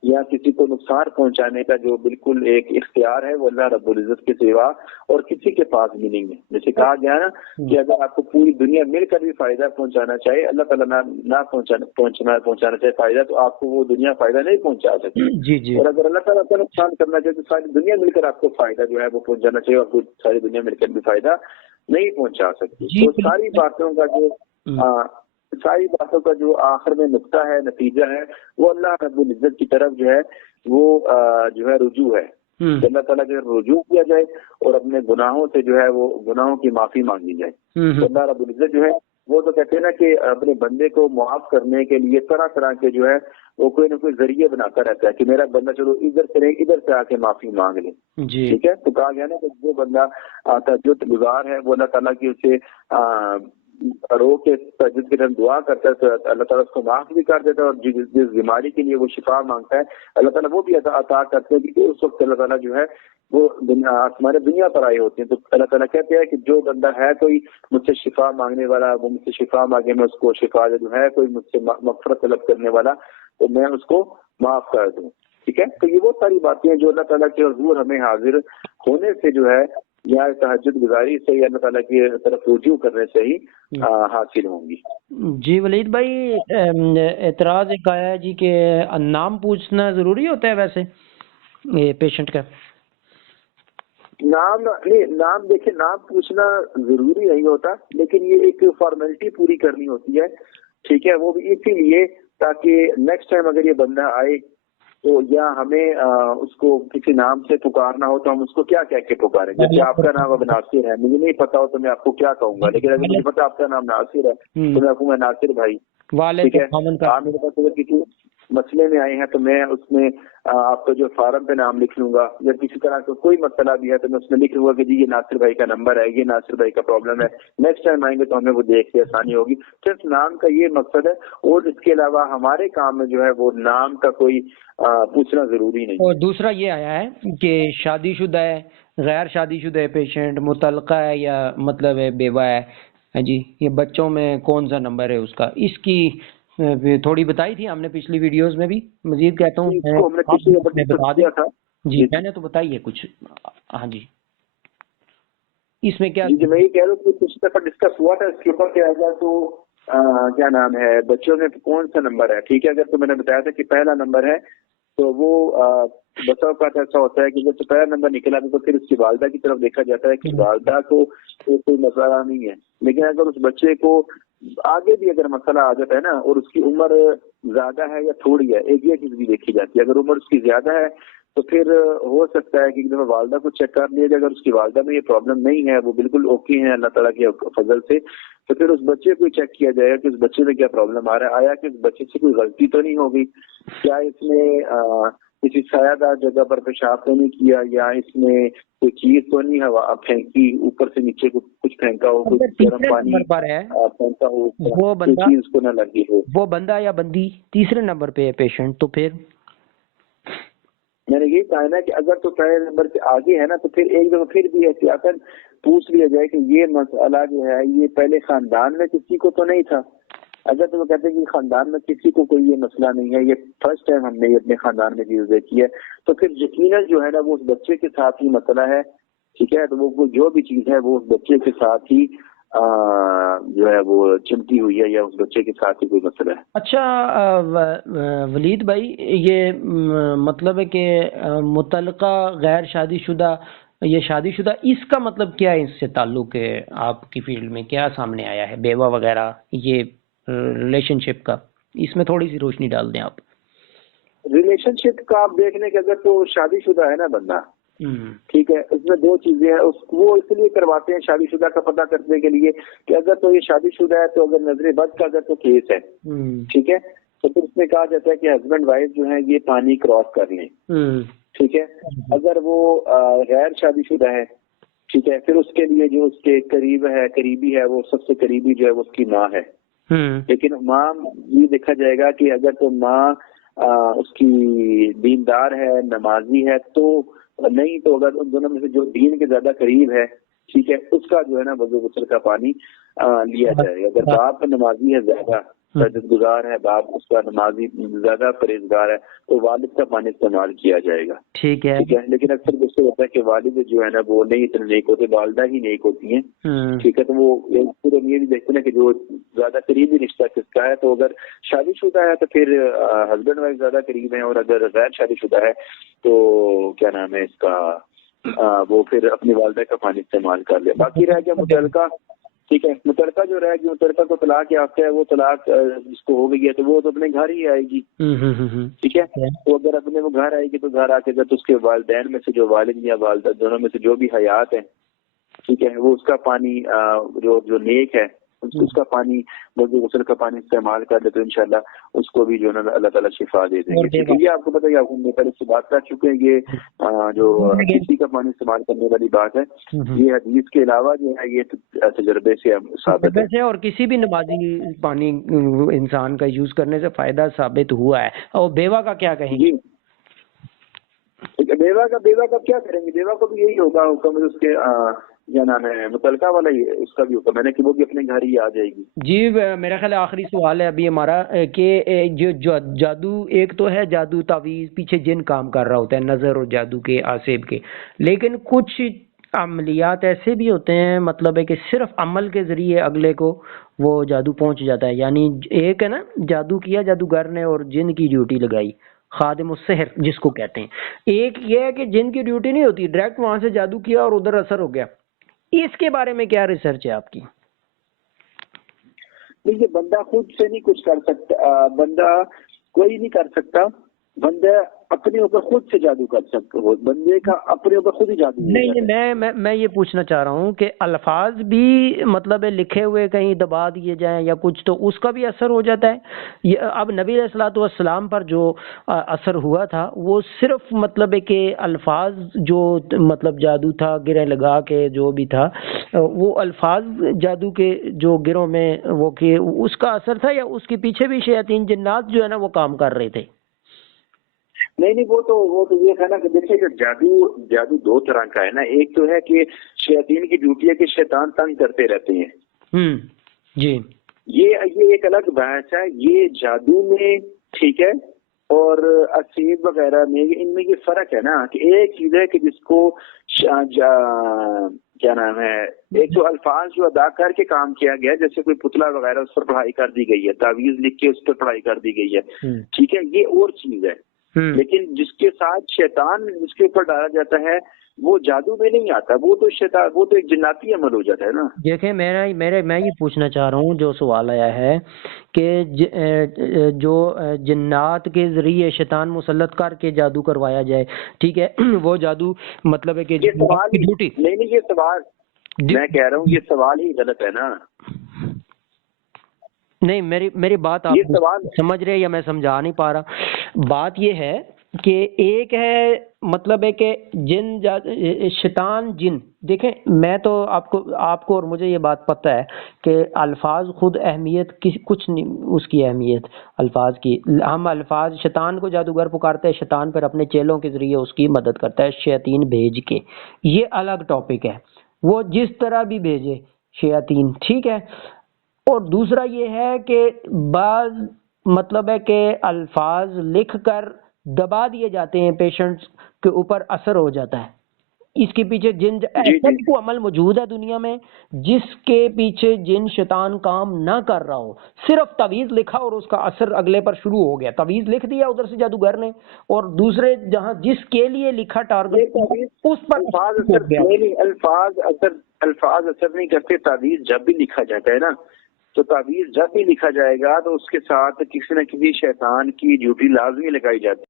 یا کسی کو نقصان پہنچانے کا جو بالکل ایک اختیار ہے وہ اللہ رب العزت کے سوا اور کسی کے پاس بھی نہیں ہے. جیسے کہا گیا نا کہ اگر آپ کو پوری دنیا مل کر بھی فائدہ پہنچانا چاہے، اللہ تعالیٰ نہ پہنچانا چاہے فائدہ، تو آپ کو وہ دنیا فائدہ نہیں پہنچا سکتی. اور اگر اللہ تعالیٰ کا نقصان کرنا چاہے تو ساری دنیا مل کر آپ کو فائدہ جو ہے وہ پہنچانا چاہیے، اور ساری دنیا مل کر بھی فائدہ نہیں پہنچا سکتی. تو ساری باتوں کا جو آخر میں نقطہ ہے، نتیجہ ہے، وہ اللہ رب العزت کی طرف جو ہے وہ جو ہے رجوع ہے. اللہ تعالیٰ جو ہے رجوع کیا جائے اور اپنے گناہوں سے جو ہے وہ گناہوں کی معافی مانگی جائے. تو اللہ رب العزت جو ہے وہ تو کہتے ہیں نا کہ اپنے بندے کو معاف کرنے کے لیے طرح طرح کے جو ہے وہ کوئی نہ کوئی ذریعے بناتا رہتا ہے کہ میرا بندہ چلو ادھر سے ادھر سے آ کے معافی مانگ لے. ٹھیک ہے، تو کہا گیا نا کہ جو بندہ تہجد گزار ہے وہ اللہ تعالیٰ کی اسے رو کے تہجد کے دن دعا کرتا ہے تو اللہ تعالیٰ اس کو معاف بھی کر دیتا ہے، اور جس بیماری کے لیے وہ شفا مانگتا ہے اللہ تعالیٰ وہ بھی عطا کرتے ہیں. کیونکہ اس وقت اللہ تعالیٰ جو ہے وہ ہمارے دنیا پر آئے ہوتے ہیں. تو اللہ تعالیٰ کہتے ہیں کہ جو بندہ ہے کوئی مجھ سے شفا مانگنے والا وہ مجھ سے شفا مانگے، میں اس کو شفا دے دوں. ہے کوئی مجھ سے مغفرت طلب کرنے والا تو میں اس کو معاف کر دوں. ٹھیک ہے. تو یہ وہ ساری باتیں ہیں جو اللہ تعالیٰ کے حضور ہمیں حاضر ہونے سے جو ہے یا تہجد گزاری سے یا اللہ تعالیٰ کی طرف رجوع کرنے سے ہی حاصل ہوں گی. جی ولید بھائی، اعتراض ایک آیا ہے جی کہ نام پوچھنا ضروری ہوتا ہے ویسے یہ پیشنٹ کا؟ نام دیکھیں، نام پوچھنا ضروری نہیں ہوتا، لیکن یہ ایک فارمیلٹی پوری کرنی ہوتی ہے. ٹھیک ہے، وہ بھی اسی لیے تاکہ نیکسٹ ٹائم اگر یہ بندہ آئے تو یا ہمیں اس کو کسی نام سے پکارنا ہو تو ہم اس کو کیا کہہ کے پکاریں. جیسے آپ کا نام اب ناصر ہے، مجھے نہیں پتا ہو تو میں آپ کو کیا کہوں گا، لیکن اگر مجھے پتا آپ کا نام ناصر ہے تو میں کہوں گا ناصر بھائی. ٹھیک ہے، آپ میرے پاس اگر کسی مسئلے میں آئے ہیں تو میں اس میں آپ کا جو فارم پہ نام لکھ لوں گا، یا کسی طرح کا کوئی مسئلہ بھی ہے تو میں اس میں لکھ لوں گا کہ جی یہ ناصر بھائی کا نمبر ہے، یہ ناصر بھائی کا پرابلم ہے. نیکسٹ ٹائم آئیں گے تو ہمیں وہ دیکھ کے آسانی ہوگی. صرف نام کا یہ مقصد ہے، اور اس کے علاوہ ہمارے کام میں جو ہے وہ نام کا کوئی پوچھنا ضروری نہیں. اور دوسرا یہ آیا ہے کہ شادی شدہ ہے، غیر شادی شدہ ہے پیشنٹ، مطلقہ ہے یا مطلب ہے بیوہ ہے جی، یہ بچوں میں کون سا نمبر ہے اس کا، اس کی تھوڑی بتائی تھی ہم نے پچھلی ویڈیوز میں بھی. مزید کہتا ہوں بتا دیں جی، میں نے تو بتائی ہے کچھ. ہاں جی، اس میں کیا میں یہ کہہ رہا ہوں کہ کچھ دفعہ ڈسکس ہوا تھا اس کے اوپر کہ اگر تو کیا نام ہے بچوں میں کون سا نمبر ہے. ٹھیک ہے، اگر تو میں نے بتایا تھا کہ پہلا نمبر ہے تو وہ بسا اوقات ایسا ہوتا ہے کہ جب پہلا نمبر نکلا تو پھر اس کی والدہ کی طرف دیکھا جاتا ہے کہ والدہ کو کوئی مسئلہ نہیں ہے. لیکن اگر اس بچے کو آگے بھی اگر مسئلہ آ جاتا ہے نا، اور اس کی عمر زیادہ ہے یا تھوڑی ہے، ایک یہ چیز بھی دیکھی جاتی ہے. اگر عمر اس کی زیادہ ہے تو پھر ہو سکتا ہے کہ ایک دفعہ والدہ کو چیک کر لیا جائے. اگر اس کی والدہ میں یہ پرابلم نہیں ہے، وہ بالکل اوکے ہیں اللہ تعالیٰ کے فضل سے، تو پھر اس بچے کو چیک کیا جائے گا کہ اس بچے میں کیا پرابلم آ رہا ہے. آیا کہ اس بچے سے کوئی غلطی تو نہیں ہوگی، کیا اس نے کسی سایہ دار جگہ پر پیشاب تو نہیں کیا، یا اس میں کوئی چیز تو نہیں ہوا پھینکی، اوپر سے نیچے کو کچھ پھینکا ہو، کوئی گرم پانی پھینکا ہو، کوئی چیز کو نہ لگی ہو. وہ بندہ یا بندی تیسرے نمبر پہ ہے پیشنٹ، تو پھر میں نے یہی کہا نا کہ اگر تو پہلے نمبر سے آگے ہے نا تو پھر ایک دفعہ پھر بھی احتیاطاً پوچھ لیا جائے کہ یہ مسئلہ جو ہے یہ پہلے خاندان میں کسی کو تو نہیں تھا. اگر تو وہ کہتے ہیں کہ خاندان میں کسی کو کوئی یہ مسئلہ نہیں ہے، یہ فرسٹ ٹائم ہم نے یہ اپنے خاندان میں چیز دیکھی ہے، تو پھر یقیناً جو ہے نا وہ اس بچے کے ساتھ ہی مسئلہ ہے. ٹھیک ہے، تو وہ جو بھی چیز ہے وہ اس بچے کے ساتھ ہی جو ہے وہ چمٹی ہوئی ہے، یا اس بچے کے ساتھ ہی کوئی مسئلہ ہے. اچھا ولید بھائی، یہ مطلب ہے کہ متعلقہ غیر شادی شدہ، یہ شادی شدہ، اس کا مطلب کیا ہے؟ اس سے تعلق ہے آپ کی فیلڈ میں کیا سامنے آیا ہے؟ بیوہ وغیرہ، یہ ریلیشن شپ کا، اس میں تھوڑی سی روشنی ڈال دیں آپ. ریلیشن شپ کا آپ دیکھنے کے اگر تو شادی شدہ ہے نا بندہ، ٹھیک ہے، اس میں دو چیزیں ہیں. وہ اس لیے کرواتے ہیں شادی شدہ کا پتہ کرنے کے لیے کہ اگر تو یہ شادی شدہ ہے تو اگر نظر بد کا اگر تو کیس ہے، ٹھیک ہے، تو پھر اس میں کہا جاتا ہے کہ ہسبینڈ وائف جو ہیں یہ پانی کراس کر لیں. ٹھیک ہے، اگر وہ غیر شادی شدہ ہے، ٹھیک ہے، پھر اس کے لیے جو اس کے قریبی ہے وہ سب سے قریبی جو ہے وہ اس کی ماں ہے. لیکن ماں یہ دیکھا جائے گا کہ اگر تو ماں اس کی دیندار ہے، نمازی ہے تو نہیں، تو اگر ان دونوں میں سے جو دین کے زیادہ قریب ہے، ٹھیک ہے، اس کا جو ہے نا وضو غسل کا پانی لیا جائے گا. اگر باپ نمازی ہے، زیادہ عبادت گزار ہے، باپ اس کا نمازی زیادہ پرہیزگار ہے، تو والد کا پانی استعمال کیا جائے گا. ٹھیک ہے، لیکن اکثر دوسرے ہوتا ہے کہ والد جو ہے نا وہ نہیں اتنے نیک ہوتے، والدہ ہی نیک ہوتی ہیں. ٹھیک ہے، تو وہ پورے یہ بھی دیکھتے ہیں کہ جو زیادہ قریبی رشتہ کس کا ہے. تو اگر شادی شدہ ہے تو پھر ہسبینڈ وائف زیادہ قریب ہیں، اور اگر غیر شادی شدہ ہے تو کیا نام ہے اس کا وہ پھر اپنی والدہ کا پانی استعمال کر لے. باقی رہ گیا متعلقہ. ٹھیک ہے، متعلقہ جو رہ گی، متعلقہ کو طلاق یافتہ ہے، وہ طلاق جس کو ہو گئی ہے تو وہ تو اپنے گھر ہی آئے گی. ٹھیک ہے، تو اگر اپنے وہ گھر آئے گی تو گھر آ کے تو اس کے والدین میں سے جو والد یا والدہ دونوں میں سے جو بھی حیات ہیں، ٹھیک ہے، وہ اس کا پانی جو نیک ہے اس کا پانی وضو غسل کا پانی استعمال کر لے تو انشاءاللہ اس کو بھی جو ہے اللہ تعالیٰ شفا دے دیں گے. ٹھیک ہے، یہ آپ کو پتہ ہے، آپ نے پہلے سے بات کر چکے ہیں، یہ جو کسی کا پانی استعمال کرنے والی بات ہے، یہ حدیث کے علاوہ جو ہے یہ تجربے سے ثابت ہے، اور کسی بھی نمازی پانی انسان کا یوز کرنے سے فائدہ ثابت ہوا ہے. اور بیوہ کا کیا کہیں گے؟ بیوہ کا کیا کریں گے؟ بیوہ کو بھی یہی ہوگا حکم اس کے کیا نام ہے متعلقہ والا ہی اس کا بھی حکم ہے نا کہ وہ بھی اپنے گھر ہی آ جائے گی. جی میرا خیال آخری سوال ہے ابھی ہمارا کہ جو جادو، ایک تو ہے جادو تعویذ، پیچھے جن کام کر رہا ہوتا ہے نظر اور جادو کے آسیب کے، لیکن کچھ عملیات ایسے بھی ہوتے ہیں مطلب ہے کہ صرف عمل کے ذریعے اگلے کو وہ جادو پہنچ جاتا ہے. یعنی ایک ہے نا جادو کیا جادوگر نے اور جن کی ڈیوٹی لگائی، خادم السحر جس کو کہتے ہیں. ایک یہ ہے کہ جن کی ڈیوٹی نہیں ہوتی، ڈائریکٹ وہاں سے جادو کیا اور ادھر اثر ہو گیا. اس کے بارے میں کیا ریسرچ ہے آپ کی؟ دیکھیے بندہ خود سے نہیں کچھ کر سکتا، بندہ کوئی نہیں کر سکتا، بندہ اپنے اوپر خود سے جادو کر سکتا ہو، بندے کا اپنے اوپر خود ہی جادو ہو جاتا ہے. نہیں، میں یہ پوچھنا چاہ رہا ہوں کہ الفاظ بھی مطلب لکھے ہوئے کہیں دبا دیے جائیں یا کچھ تو اس کا بھی اثر ہو جاتا ہے. اب نبی علیہ الصلوۃ والسلام پر جو اثر ہوا تھا وہ صرف مطلب ہے کہ الفاظ جو مطلب جادو تھا گرہ لگا کے جو بھی تھا وہ الفاظ جادو کے جو گروہ میں وہ کہ اس کا اثر تھا، یا اس کے پیچھے بھی شیاطین جنات جو ہے نا وہ کام کر رہے تھے؟ نہیں وہ تو یہ ہے نا کہ دیکھیے کہ جادو دو طرح کا ہے نا. ایک تو ہے کہ شیاطین کی ڈیوٹی ہے کہ شیطان تنگ کرتے رہتے ہیں. جی یہ ایک الگ بحث ہے. یہ جادو میں ٹھیک ہے، اور اسیب وغیرہ میں ان میں یہ فرق ہے نا کہ ایک چیز ہے کہ جس کو کیا نام ہے، ایک تو الفاظ جو ادا کر کے کام کیا گیا، جیسے کوئی پتلا وغیرہ اس پر پڑھائی کر دی گئی ہے، تعویذ لکھ کے اس پر پڑھائی کر دی گئی ہے، ٹھیک ہے، یہ اور چیز ہے. لیکن جس کے ساتھ شیطان جس کے اوپر ڈالا جاتا ہے وہ جادو میں نہیں آتا، وہ تو ایک جناتی عمل ہو جاتا ہے نا. دیکھیں میں یہ پوچھنا چاہ رہا ہوں، جو سوال آیا ہے کہ جو جنات کے ذریعے شیطان مسلط کر کے جادو کروایا جائے، ٹھیک ہے، وہ جادو مطلب ہے کہ یہ سوال نہیں، یہ سوال میں کہہ رہا ہوں یہ سوال ہی غلط ہے نا. نہیں، میری بات آپ سمجھ رہے یا میں سمجھا نہیں پا رہا؟ بات یہ ہے کہ ایک ہے مطلب ہے کہ شیطان جن، دیکھیں میں تو آپ کو اور مجھے یہ بات پتہ ہے کہ الفاظ خود اہمیت کچھ نہیں، اس کی اہمیت الفاظ کی، ہم الفاظ شیطان کو جادوگر پکارتے ہیں، شیطان پر اپنے چیلوں کے ذریعے اس کی مدد کرتا ہے شیاطین بھیج کے، یہ الگ ٹاپک ہے، وہ جس طرح بھی بھیجے شیاطین، ٹھیک ہے. اور دوسرا یہ ہے کہ بعض مطلب ہے کہ الفاظ لکھ کر دبا دیے جاتے ہیں، پیشنٹس کے اوپر اثر ہو جاتا ہے. اس کے پیچھے جن ایسا بھی کوئی عمل موجود ہے دنیا میں جس کے پیچھے جن شیطان کام نہ کر رہا ہو، صرف تعویذ لکھا اور اس کا اثر اگلے پر شروع ہو گیا، تعویذ لکھ دیا ادھر سے جادوگر نے اور دوسرے جہاں جس کے لیے لکھا ٹارگٹ اس پر الفاظ اثر نہیں کرتے. تعویذ جب بھی لکھا جاتا ہے نا، تو تعویذ جب بھی لکھا جائے گا تو اس کے ساتھ کسی نہ کسی شیطان کی ڈیوٹی لازمی لگائی جاتی ہے.